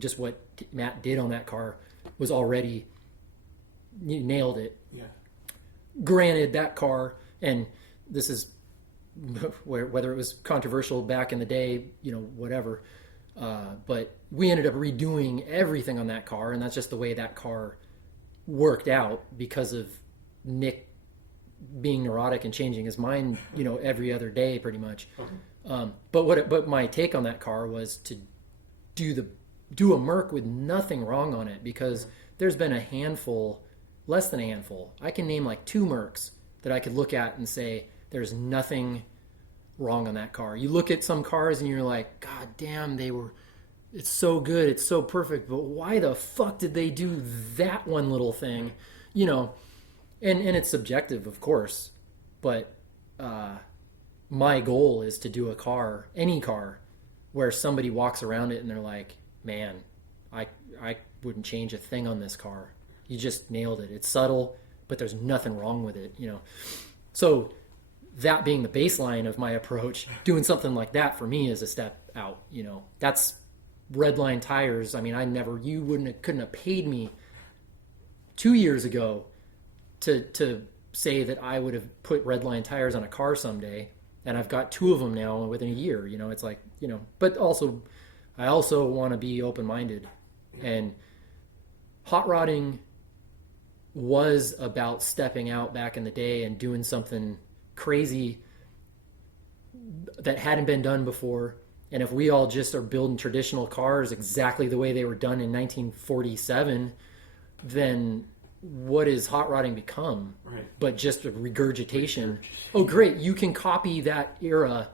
just what Matt did on that car was already nailed it. Yeah. Granted, that car, and this is. Whether it was controversial back in the day, whatever. But we ended up redoing everything on that car, and that's just the way that car worked out because of Nick being neurotic and changing his mind, every other day pretty much. Okay. But my take on that car was to do a Merc with nothing wrong on it, because there's been a handful, less than a handful. I can name 2 Mercs that I could look at and say, there's nothing wrong on that car. You look at some cars and you're like, God damn, it's so good, it's so perfect, but why the fuck did they do that one little thing? And it's subjective, of course, but my goal is to do a car, any car, where somebody walks around it and they're like, man, I wouldn't change a thing on this car. You just nailed it. It's subtle, but there's nothing wrong with it, So that being the baseline of my approach, doing something like that for me is a step out. That's Redline tires. You couldn't have paid me 2 years ago to say that I would have put Redline tires on a car someday, and I've got 2 of them now within a year. It's but also, I also want to be open-minded, and hot rodding was about stepping out back in the day and doing something crazy that hadn't been done before. And if we all just are building traditional cars exactly the way they were done in 1947, then what is hot rodding become? Right. But just a regurgitation. Oh, great. You can copy that era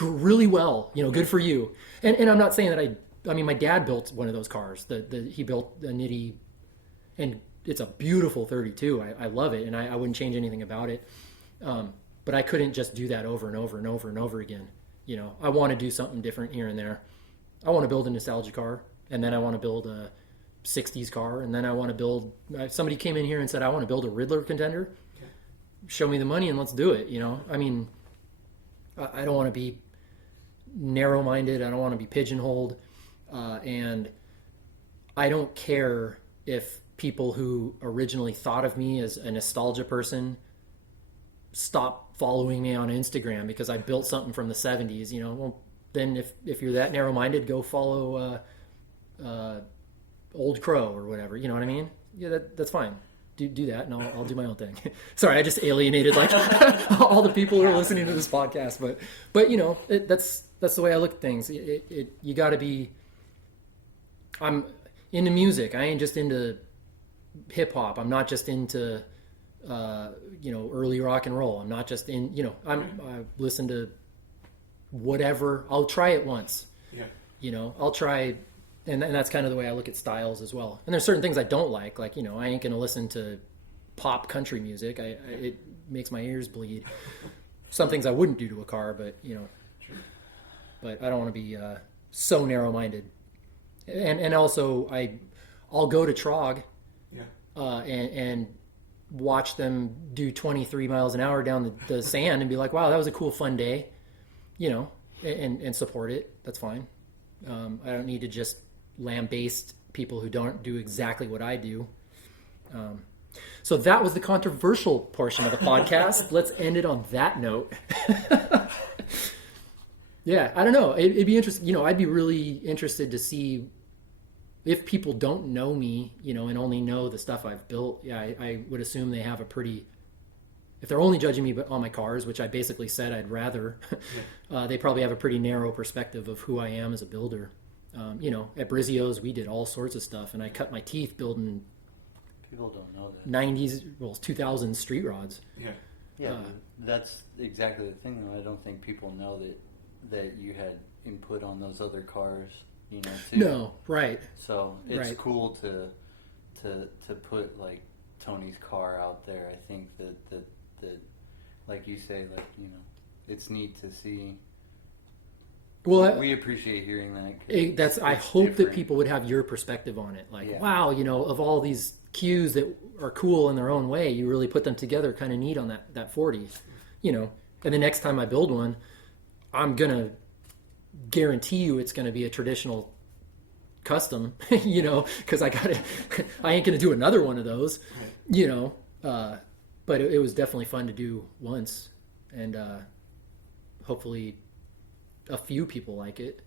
really well. Good for you. And I'm not saying that I mean, my dad built one of those cars. He built a Nitty, and it's a beautiful 32. I love it, and I wouldn't change anything about it. But I couldn't just do that over and over and over and over again. I want to do something different here and there. I want to build a nostalgia car, and then I want to build a 60s car, and then I want to build... Somebody came in here and said, I want to build a Riddler contender. Okay. Show me the money and let's do it, I mean, I don't want to be narrow-minded. I don't want to be pigeonholed. And I don't care if people who originally thought of me as a nostalgia person stop following me on Instagram because I built something from the 70s, well, then if you're that narrow-minded, go follow Old Crow or whatever, you know what I mean? Yeah, that's fine. Do that, and I'll do my own thing. Sorry, I just alienated all the people who are listening to this podcast, but that's the way I look at things. You got to be... I'm into music. I ain't just into hip-hop. I'm not just into... early rock and roll. I'm not just in, I listen to whatever. I'll try it once. Yeah. I'll try, and that's kind of the way I look at styles as well. And there's certain things I don't like I ain't going to listen to pop country music. It makes my ears bleed. Some things I wouldn't do to a car, but, Sure. But I don't want to be so narrow-minded. And also I'll go to Trog. Yeah. And watch them do 23 miles an hour down the sand and be like, wow, that was a cool, fun day, and support it. That's fine. I don't need to just lambaste people who don't do exactly what I do. So that was the controversial portion of the podcast. Let's end it on that note. Yeah, I don't know. It'd be interesting. I'd be really interested to see if people don't know me, and only know the stuff I've built. Yeah, I would assume they have a pretty... If they're only judging me on my cars, which I basically said I'd rather, they probably have a pretty narrow perspective of who I am as a builder. At Brizio's, we did all sorts of stuff, and I cut my teeth building... People don't know that. 90s, 2000s street rods. Yeah. Yeah, that's exactly the thing, though. I don't think people know that you had input on those other cars, too. No, right. So it's cool to put like Tony's car out there. I think that like you say, it's neat to see. Well, we appreciate hearing that. I hope different. that people would have your perspective on it. Wow, of all these cues that are cool in their own way, you really put them together kind of neat on that 40. And the next time I build one, I'm gonna guarantee you it's going to be a traditional custom, because I ain't going to do another one of those, but it was definitely fun to do once, and hopefully a few people like it,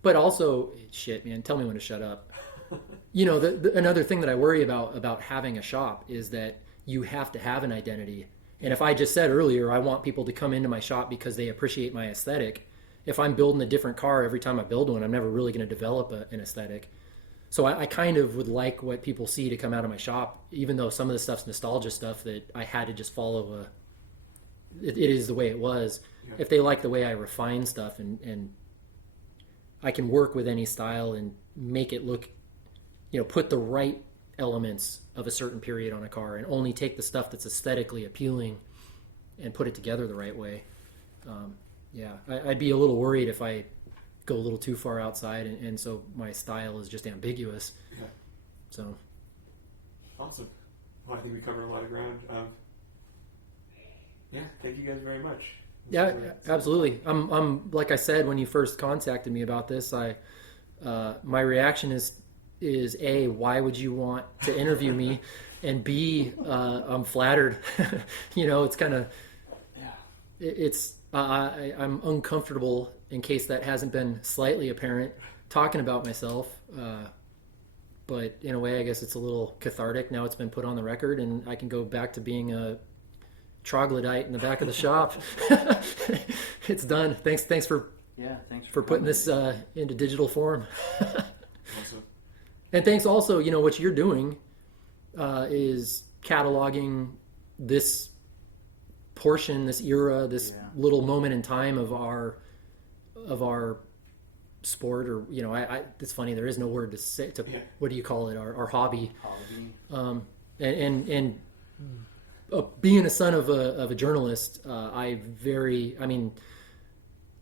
but also, shit, man, tell me when to shut up. Another thing that I worry about having a shop is that you have to have an identity. And if I just said earlier, I want people to come into my shop because they appreciate my aesthetic, if I'm building a different car every time I build one, I'm never really going to develop an aesthetic. So I kind of would like what people see to come out of my shop, even though some of the stuff's nostalgia stuff that I had to just follow it is the way it was. Yeah. If they like the way I refine stuff and I can work with any style and make it look, put the right elements of a certain period on a car and only take the stuff that's aesthetically appealing and put it together the right way. I'd be a little worried if I go a little too far outside and so my style is just ambiguous. Yeah. So. Awesome. Well, I think we covered a lot of ground. Thank you guys very much. Yeah, absolutely. I'm like I said when you first contacted me about this, my reaction is A, why would you want to interview me, and B, I'm flattered. It's kind of I'm uncomfortable, in case that hasn't been slightly apparent, talking about myself. but in a way, I guess it's a little cathartic. Now it's been put on the record, and I can go back to being a troglodyte in the back of the shop. It's done. Thanks for putting this into digital form. Awesome. And thanks also, what you're doing is cataloging this portion, this era, this little moment in time of our sport, or it's funny, there is no word to say what do you call it, our hobby. And being a son of a journalist, the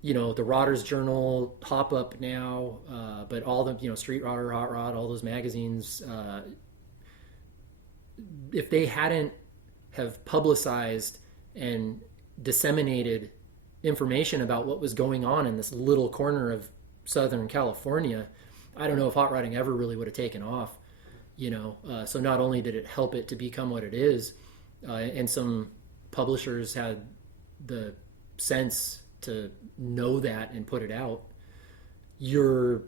Rodder's Journal, Hop Up now, but all the Street Rodder, Hot Rod, all those magazines, if they hadn't have publicized and disseminated information about what was going on in this little corner of Southern California, I don't know if hot rodding ever really would have taken off. So not only did it help it to become what it is, and some publishers had the sense to know that and put it out, you're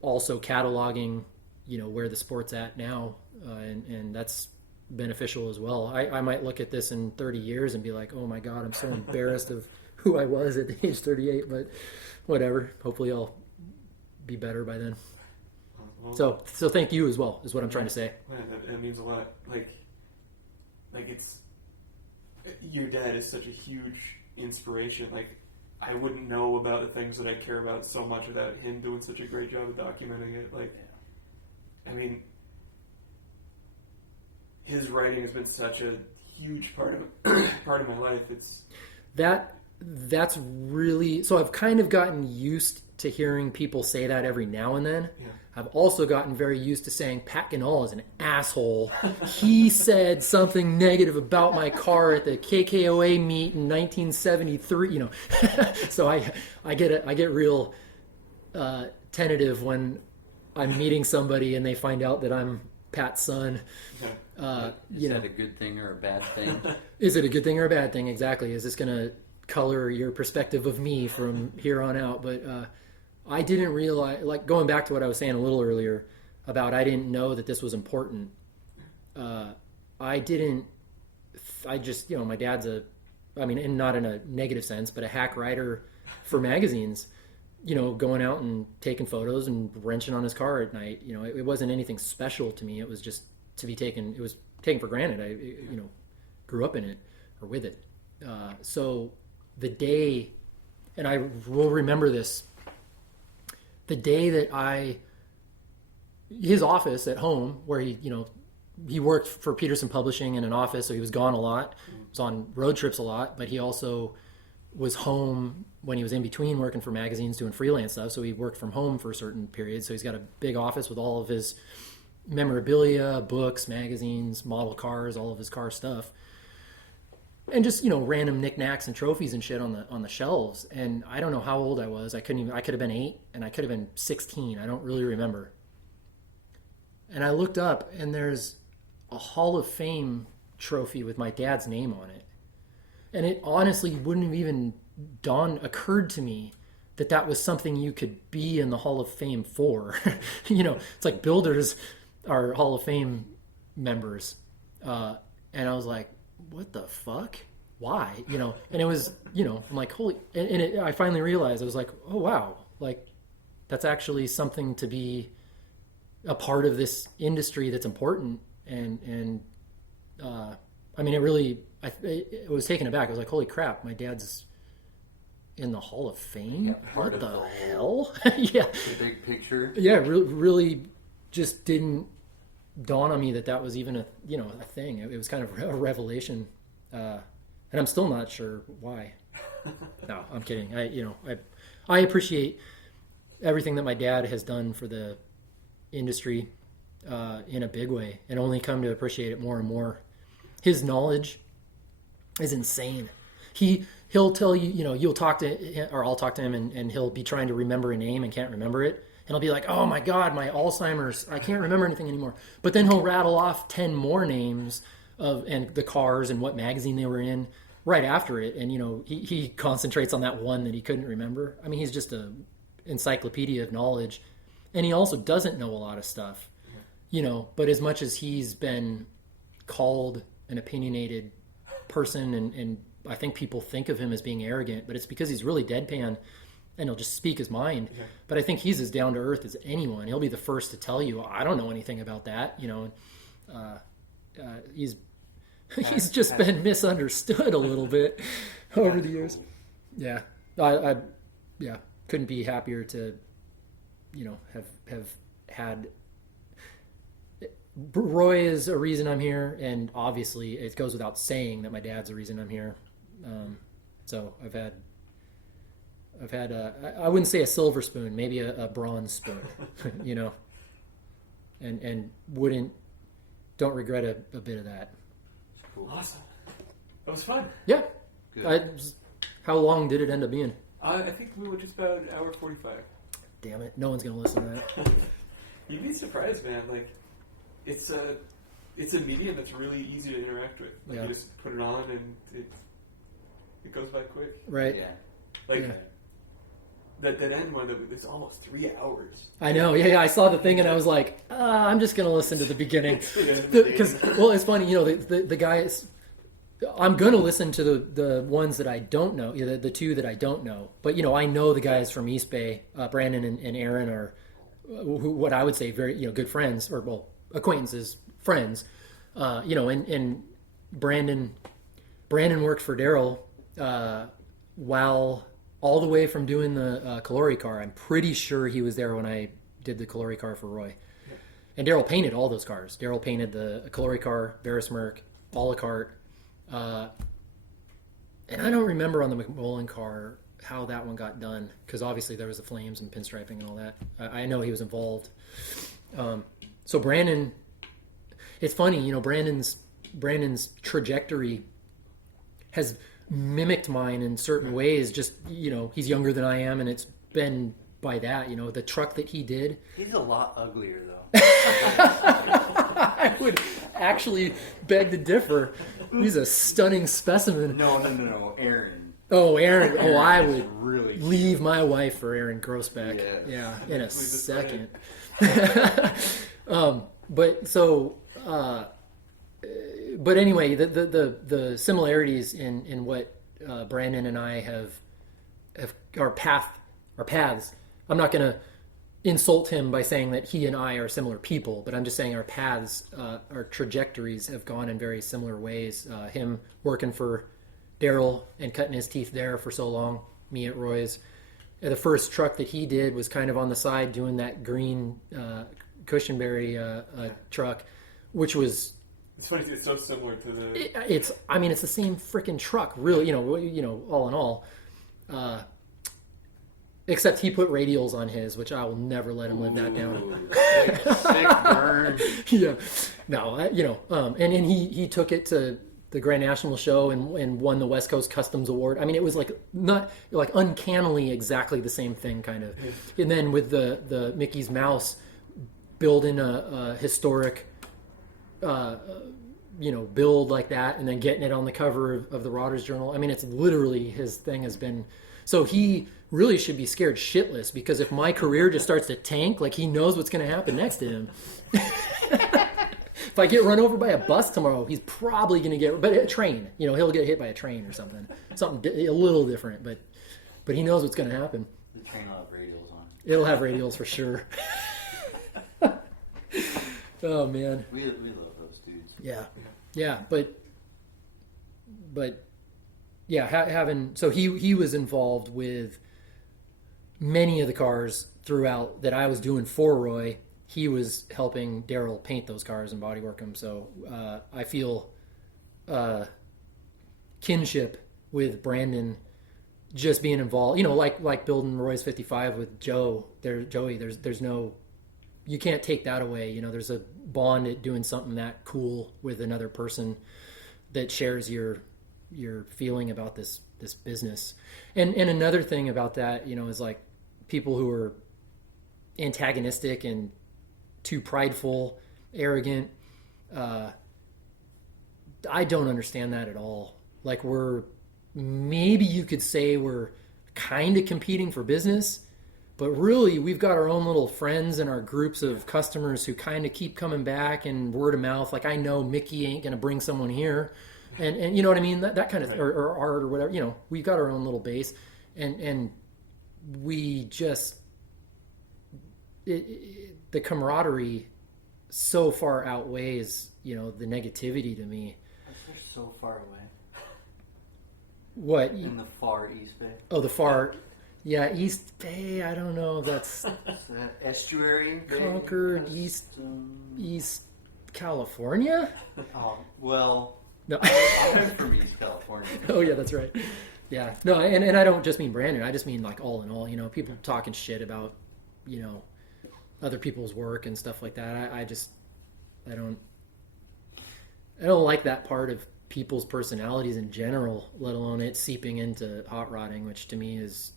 also cataloging, where the sport's at now, and that's beneficial as well. I might look at this in 30 years and be like, oh my God, I'm so embarrassed of who I was at age 38, but whatever. Hopefully I'll be better by then. So thank you as well, is what I'm trying to say. Man, that means a lot. Like it's, your dad is such a huge inspiration. Like, I wouldn't know about the things that I care about so much without him doing such a great job of documenting it. Like, I mean, his writing has been such a huge part of my life. It's that's really, so I've kind of gotten used to hearing people say that every now and then. Yeah. I've also gotten very used to saying Pat Ganahl is an asshole. He said something negative about my car at the KKOA meet in 1973. So I get real tentative when I'm meeting somebody and they find out that I'm Pat's son. Yeah. Is that a good thing or a bad thing? Is it a good thing or a bad thing? Exactly. Is this going to color your perspective of me from here on out? But I didn't realize, like, going back to what I was saying a little earlier about I didn't know that this was important. I just, my dad's and not in a negative sense, but a hack writer for magazines, going out and taking photos and wrenching on his car at night. It wasn't anything special to me. It was just it was taken for granted. I grew up in it or with it. So the day, and I will remember this, the day that his office at home, where he worked for Pearson Publishing in an office, so he was gone a lot, was on road trips a lot, but he also was home when he was in between working for magazines doing freelance stuff, so he worked from home for a certain period. So he's got a big office with all of his memorabilia, books, magazines, model cars, all of his car stuff, and just random knickknacks and trophies and shit on the shelves. And I don't know how old I was. I could have been 8 and I could have been 16. I don't really remember. And I looked up and there's a Hall of Fame trophy with my dad's name on it. And it honestly wouldn't have even occurred to me that was something you could be in the Hall of Fame for. It's like builders are Hall of Fame members. And I was like, what the fuck? Why? And it was, I'm like, holy, I finally realized, I was like, oh wow, like that's actually something to be a part of this industry that's important. And it really, it was taken aback. I was like, holy crap, my dad's in the Hall of Fame? Yeah, what the hell? Yeah. The big picture. Yeah, really just didn't dawn on me that was even a thing. It was kind of a revelation. And I'm still not sure why. No, I'm kidding. I appreciate everything that my dad has done for the industry in a big way, and only come to appreciate it more and more. His knowledge is insane. He'll tell you, you'll talk to him, or I'll talk to him, and he'll be trying to remember a name and can't remember it. And I'll be like, oh my God, my Alzheimer's, I can't remember anything anymore. But then he'll rattle off 10 more names and the cars and what magazine they were in right after it. And, he concentrates on that one that he couldn't remember. I mean, he's just a encyclopedia of knowledge. And he also doesn't know a lot of stuff. but as much as he's been called an opinionated person, and I think people think of him as being arrogant, but it's because he's really deadpan and he'll just speak his mind. Yeah. But I think he's as down to earth as anyone. He'll be the first to tell you, I don't know anything about that. He's just been misunderstood a little bit over the years. Yeah. I couldn't be happier to, have had. Roy is a reason I'm here, and obviously it goes without saying that my dad's the reason I'm here. So I've had I wouldn't say a silver spoon, maybe a bronze spoon, and don't regret a bit of that. Cool. Awesome. That was fun. Yeah. How long did it end up being? I think we were just about an hour 45. Damn it. No one's going to listen to that. You'd be surprised, man. Like, it's a medium that's really easy to interact with. Like, you just put it on and it goes by quick. Right. Yeah. Like, that end one, it's almost 3 hours. I know. Yeah, I saw the thing and I was like, I'm just going to listen to the beginning. Because, it's funny, the guys, I'm going to listen to the ones that I don't know, the two that I don't know. But, I know the guys from East Bay, Brandon and Aaron are what I would say very, good friends, or, acquaintances, friends. And Brandon worked for Daryl while all the way from doing the Calori car. I'm pretty sure he was there when I did the Calori car for Roy. Yeah. And Daryl painted all those cars. Daryl painted the Calori car, Barris Merc, a la carte. And I don't remember on the McMullen car how that one got done, because obviously there was the flames and pinstriping and all that. I know he was involved. So Brandon, it's funny, Brandon's trajectory has mimicked mine in certain ways. Just, he's younger than I am, and it's been by that, the truck that he did. He's a lot uglier, though. I would actually beg to differ. He's a stunning specimen. No, Aaron. Oh, Aaron. Oh, I would really leave my wife for Aaron Grossbeck. Yes. Yeah, in a second. But anyway, the similarities in what Brandon and I have our paths. I'm not going to insult him by saying that he and I are similar people, but I'm just saying our paths, our trajectories have gone in very similar ways. Him working for Daryl and cutting his teeth there for so long, me at Roy's. The first truck that he did was kind of on the side doing that green Cushionberry truck, which was... It's funny, it's so similar to the... It's the same freaking truck, really, all in all. Except he put radials on his, which I will never let him live that down. Sick burn. Yeah. No, and then he took it to the Grand National Show and won the West Coast Customs Award. I mean, it was not uncannily exactly the same thing, kind of. Yeah. And then with the Mickey's Mouse, building a historic, build like that, and then getting it on the cover of the Rotters Journal. I mean, it's literally his thing has been. So he really should be scared shitless, because if my career just starts to tank, he knows what's going to happen next to him. If I get run over by a bus tomorrow, he's probably going to get, but a train, he'll get hit by a train or something a little different, but he knows what's going to happen. The train will have radials on. It'll have radials for sure. Oh man. We love those dudes. Yeah, but having, so he was involved with many of the cars throughout that I was doing for Roy. He was helping Daryl paint those cars and bodywork them. So I feel kinship with Brandon, just being involved. Like building Roy's 55 with Joey. There's no, you can't take that away. There's a bond at doing something that cool with another person that shares your feeling about this business. And another thing about that, is people who are antagonistic and too prideful, arrogant. I don't understand that at all. Maybe you could say we're kind of competing for business, But really, we've got our own little friends and our groups of customers who kind of keep coming back and word of mouth. Like, I know Mickey ain't going to bring someone here. And you know what I mean? That kind of, or Art or whatever. You know, we've got our own little base. And we just, the camaraderie so far outweighs, you know, the negativity to me. They're so far away. What? In the far East Bay. Oh, the far... Yeah, East Bay, I don't know. That's estuary. Concord, East California? Well, no. I'm from East California. Oh, yeah, that's right. Yeah. No, and I don't just mean Brandon. I just mean like all in all, you know, people talking shit about, you know, other people's work and stuff like that. I don't like that part of people's personalities in general, let alone it seeping into hot rodding, which to me is...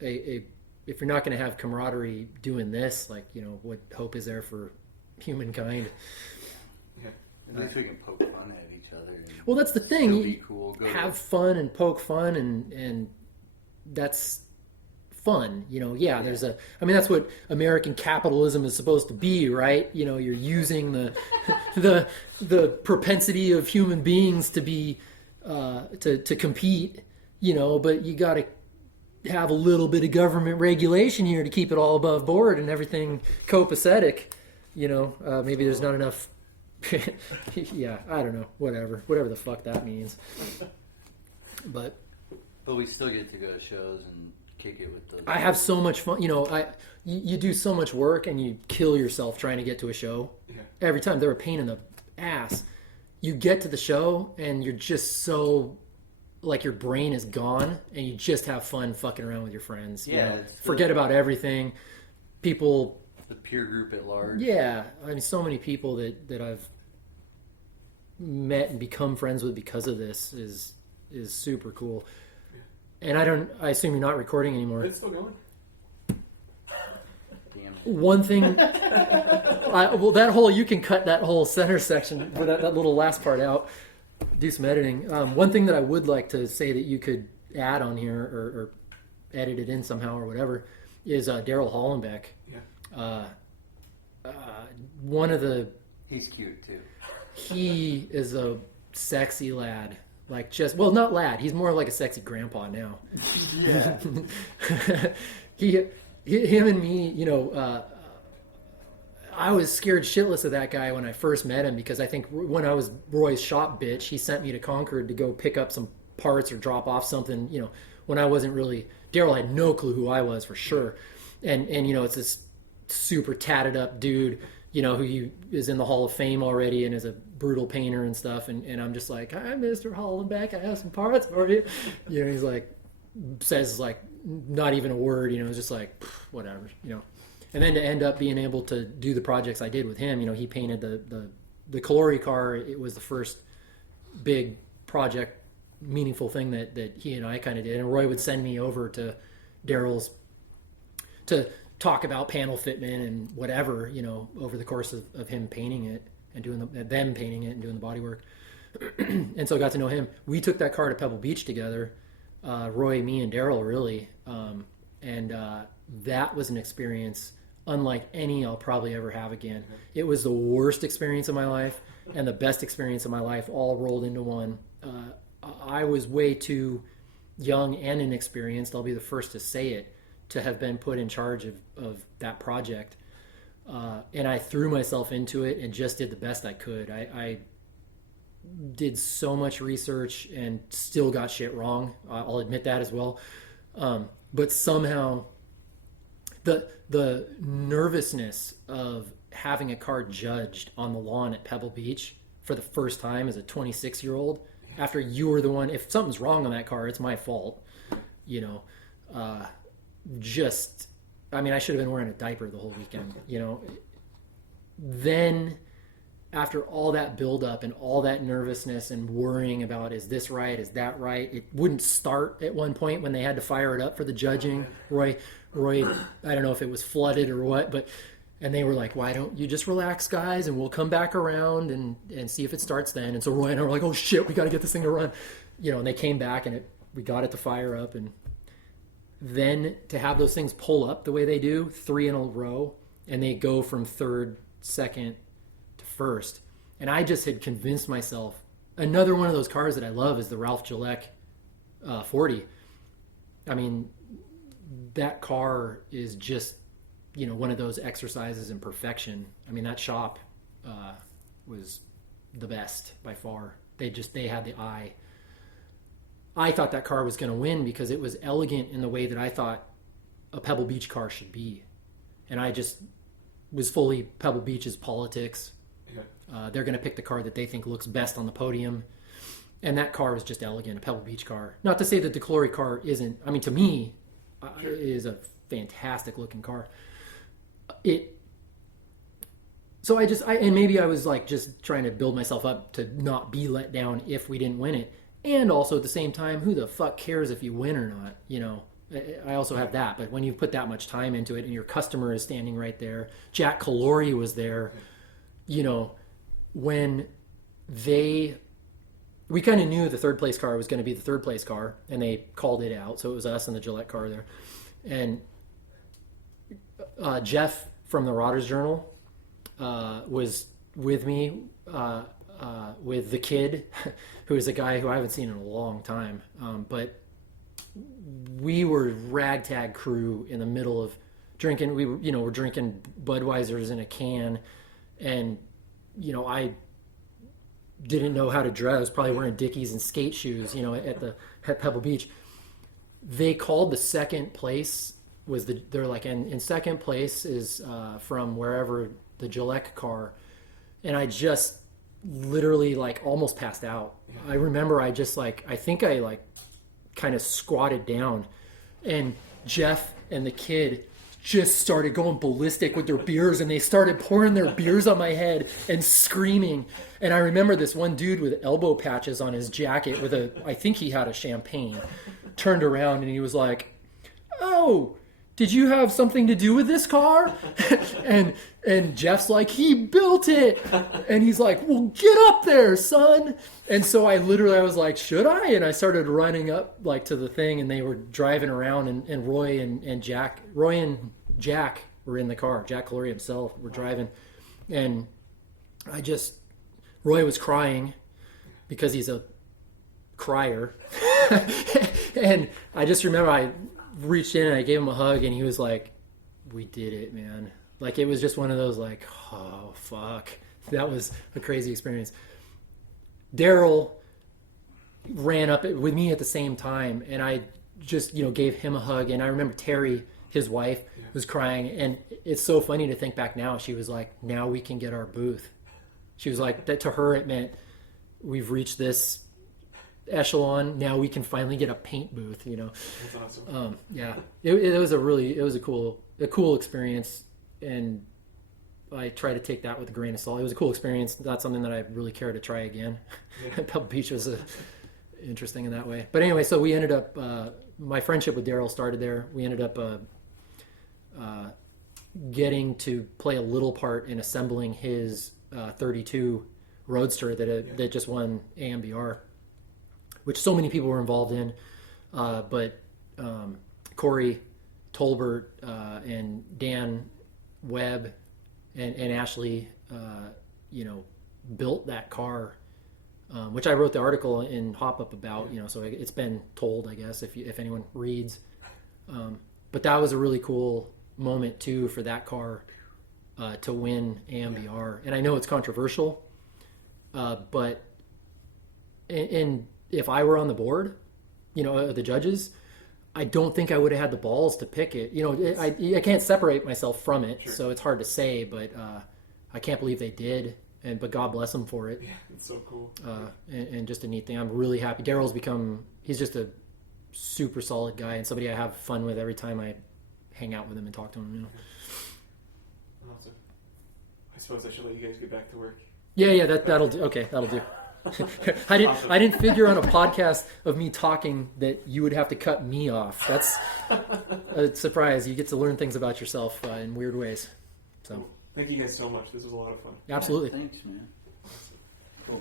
if you're not going to have camaraderie doing this, like, you know, what hope is there for humankind? Yeah, at least we can poke fun at each other. Well, that's the thing. Be cool. Have fun and poke fun, and that's fun. You know, yeah. There's that's what American capitalism is supposed to be, right? You know, you're using the propensity of human beings to be to compete. You know, but you got to have a little bit of government regulation here to keep it all above board and everything copacetic. You know, maybe there's not enough. Yeah, I don't know. Whatever the fuck that means. But we still get to go to shows and kick it with those. I have so much fun. You know, you do so much work and you kill yourself trying to get to a show. Yeah. Every time they're a pain in the ass. You get to the show and you're just so. Like your brain is gone and you just have fun fucking around with your friends. Yeah. You know? Forget about everything. People. The peer group at large. Yeah. I mean, so many people that I've met and become friends with because of this is super cool. Yeah. And I assume you're not recording anymore. It's still going. Damn. One thing. That whole, you can cut that whole center section, but that little last part out. Do some editing. One thing that I would like to say that you could add on here or edit it in somehow or whatever is Daryl Hollenbeck. Yeah. One of the... He's cute too. He is a sexy lad. Like just... Well, not lad. He's more like a sexy grandpa now. Yeah. Him and me, you know... I was scared shitless of that guy when I first met him because I think when I was Roy's shop bitch, he sent me to Concord to go pick up some parts or drop off something, you know, when I wasn't really... Daryl had no clue who I was for sure. And you know, it's this super tatted up dude, you know, who is in the Hall of Fame already and is a brutal painter and stuff. And I'm just like, hi, Mr. Hollenbeck, I have some parts for you. You know, he's like, says like not even a word, you know, it's just like, whatever, you know. And then to end up being able to do the projects I did with him, you know, he painted the Calori car. It was the first big project, meaningful thing that he and I kind of did. And Roy would send me over to Daryl's to talk about panel fitment and whatever, you know, over the course of him painting it and doing them painting it and doing the body work. And so I got to know him. We took that car to Pebble Beach together, Roy, me, and Daryl, really. And that was an experience unlike any I'll probably ever have again. It was the worst experience of my life and the best experience of my life all rolled into one. I was way too young and inexperienced, I'll be the first to say it, to have been put in charge of that project. And I threw myself into it and just did the best I could. I did so much research and still got shit wrong. I'll admit that as well. But somehow the nervousness of having a car judged on the lawn at Pebble Beach for the first time as a 26-year-old, after you were the one, if something's wrong on that car, it's my fault, you know. I should have been wearing a diaper the whole weekend, you know. Then after all that buildup and all that nervousness and worrying about, is this right, is that right? It wouldn't start at one point when they had to fire it up for the judging. Roy, I don't know if it was flooded or what, and they were like, why don't you just relax, guys, and we'll come back around and see if it starts then. And so Roy and I were like, oh shit, we got to get this thing to run. You know, and they came back and we got it to fire up, and then to have those things pull up the way they do, 3 in a row, and they go from third, second to first. And I just had convinced myself. Another one of those cars that I love is the Ralph Gillette 40. I mean, that car is just, one of those exercises in perfection. I mean, that shop was the best by far. They had the eye. I thought that car was going to win because it was elegant in the way that I thought a Pebble Beach car should be. And I just was fully Pebble Beach's politics. Yeah. They're going to pick the car that they think looks best on the podium. And that car was just elegant, a Pebble Beach car. Not to say that the Calori car isn't. I mean, to me, it is a fantastic looking car. So and maybe I was like just trying to build myself up to not be let down if we didn't win it. And also at the same time, who the fuck cares if you win or not? I also have that. But when you put that much time into it and your customer is standing right there, Jack Calori was there, when we kind of knew the third place car was going to be the third place car, and they called it out. So it was us and the Gillette car there. And Jeff from the Rotters Journal was with me with the kid, who is a guy who I haven't seen in a long time. But we were ragtag crew in the middle of drinking. We're drinking Budweisers in a can, and I didn't know how to dress. I was probably wearing Dickies and skate shoes, at Pebble Beach. They called the second place they're like, and in second place is from wherever the Gillette car, and I just literally almost passed out. I remember I think I kind of squatted down, and Jeff and the kid just started going ballistic with their beers, and they started pouring their beers on my head and screaming. And I remember this one dude with elbow patches on his jacket I think he had a champagne, turned around and he was like, "Oh, did you have something to do with this car?" and Jeff's like, "He built it." And he's like, "Well, get up there, son." And so I was like, "Should I?" And I started running up to the thing, and they were driving around, and Roy and Jack were in the car. Jack Calori himself were driving. And Roy was crying because he's a crier. And I just remember I reached in and I gave him a hug, and he was like, "We did it, man." It was just one of those oh, fuck. That was a crazy experience. Daryl ran up with me at the same time, and I just, gave him a hug. And I remember Terry, his wife, was crying. And it's so funny to think back now. She was like, "Now we can get our booth." She was like, that to her, it meant we've reached this echelon. Now we can finally get a paint booth, That's awesome. Yeah, it was a cool experience, and I try to take that with a grain of salt. It was a cool experience, not something that I really care to try again. Yeah. Pebble Beach was interesting in that way. But anyway, so we ended up, my friendship with Daryl started there. We ended up getting to play a little part in assembling his 32 Roadster that just won AMBR, which so many people were involved in. But Corey Tolbert and Dan Webb and Ashley, built that car, which I wrote the article in Hop Up about, so it's been told, I guess, if anyone reads. But that was a really cool moment, too, for that car to win AMBR. And I know it's controversial, but and if I were on the board, the judges, I don't think I would have had the balls to pick it. I can't separate myself from it, sure. So it's hard to say, but I can't believe they did. But God bless them for it. Yeah, it's so cool. And just a neat thing. I'm really happy. He's just a super solid guy and somebody I have fun with every time I hang out with him and talk to him. Awesome. I suppose I should let you guys get back to work. Yeah, that'll do. Okay, that'll do. I didn't figure on a podcast of me talking that you would have to cut me off. That's a surprise. You get to learn things about yourself in weird ways. So cool. Thank you guys so much. This was a lot of fun. Absolutely. Yeah, thanks, man. Cool.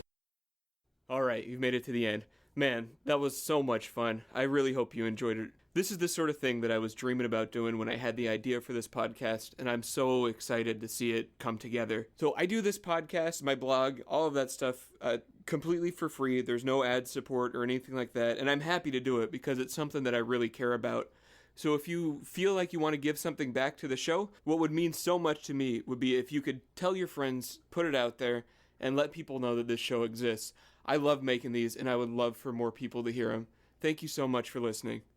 All right, you've made it to the end. Man, that was so much fun. I really hope you enjoyed This is the sort of thing that I was dreaming about doing when I had the idea for this podcast, and I'm so excited to see it come together. So I do this podcast, my blog, all of that stuff completely for free. There's no ad support or anything like that, and I'm happy to do it because it's something that I really care about. So if you feel like you want to give something back to the show, what would mean so much to me would be if you could tell your friends, put it out there, and let people know that this show exists. I love making these, and I would love for more people to hear them. Thank you so much for listening.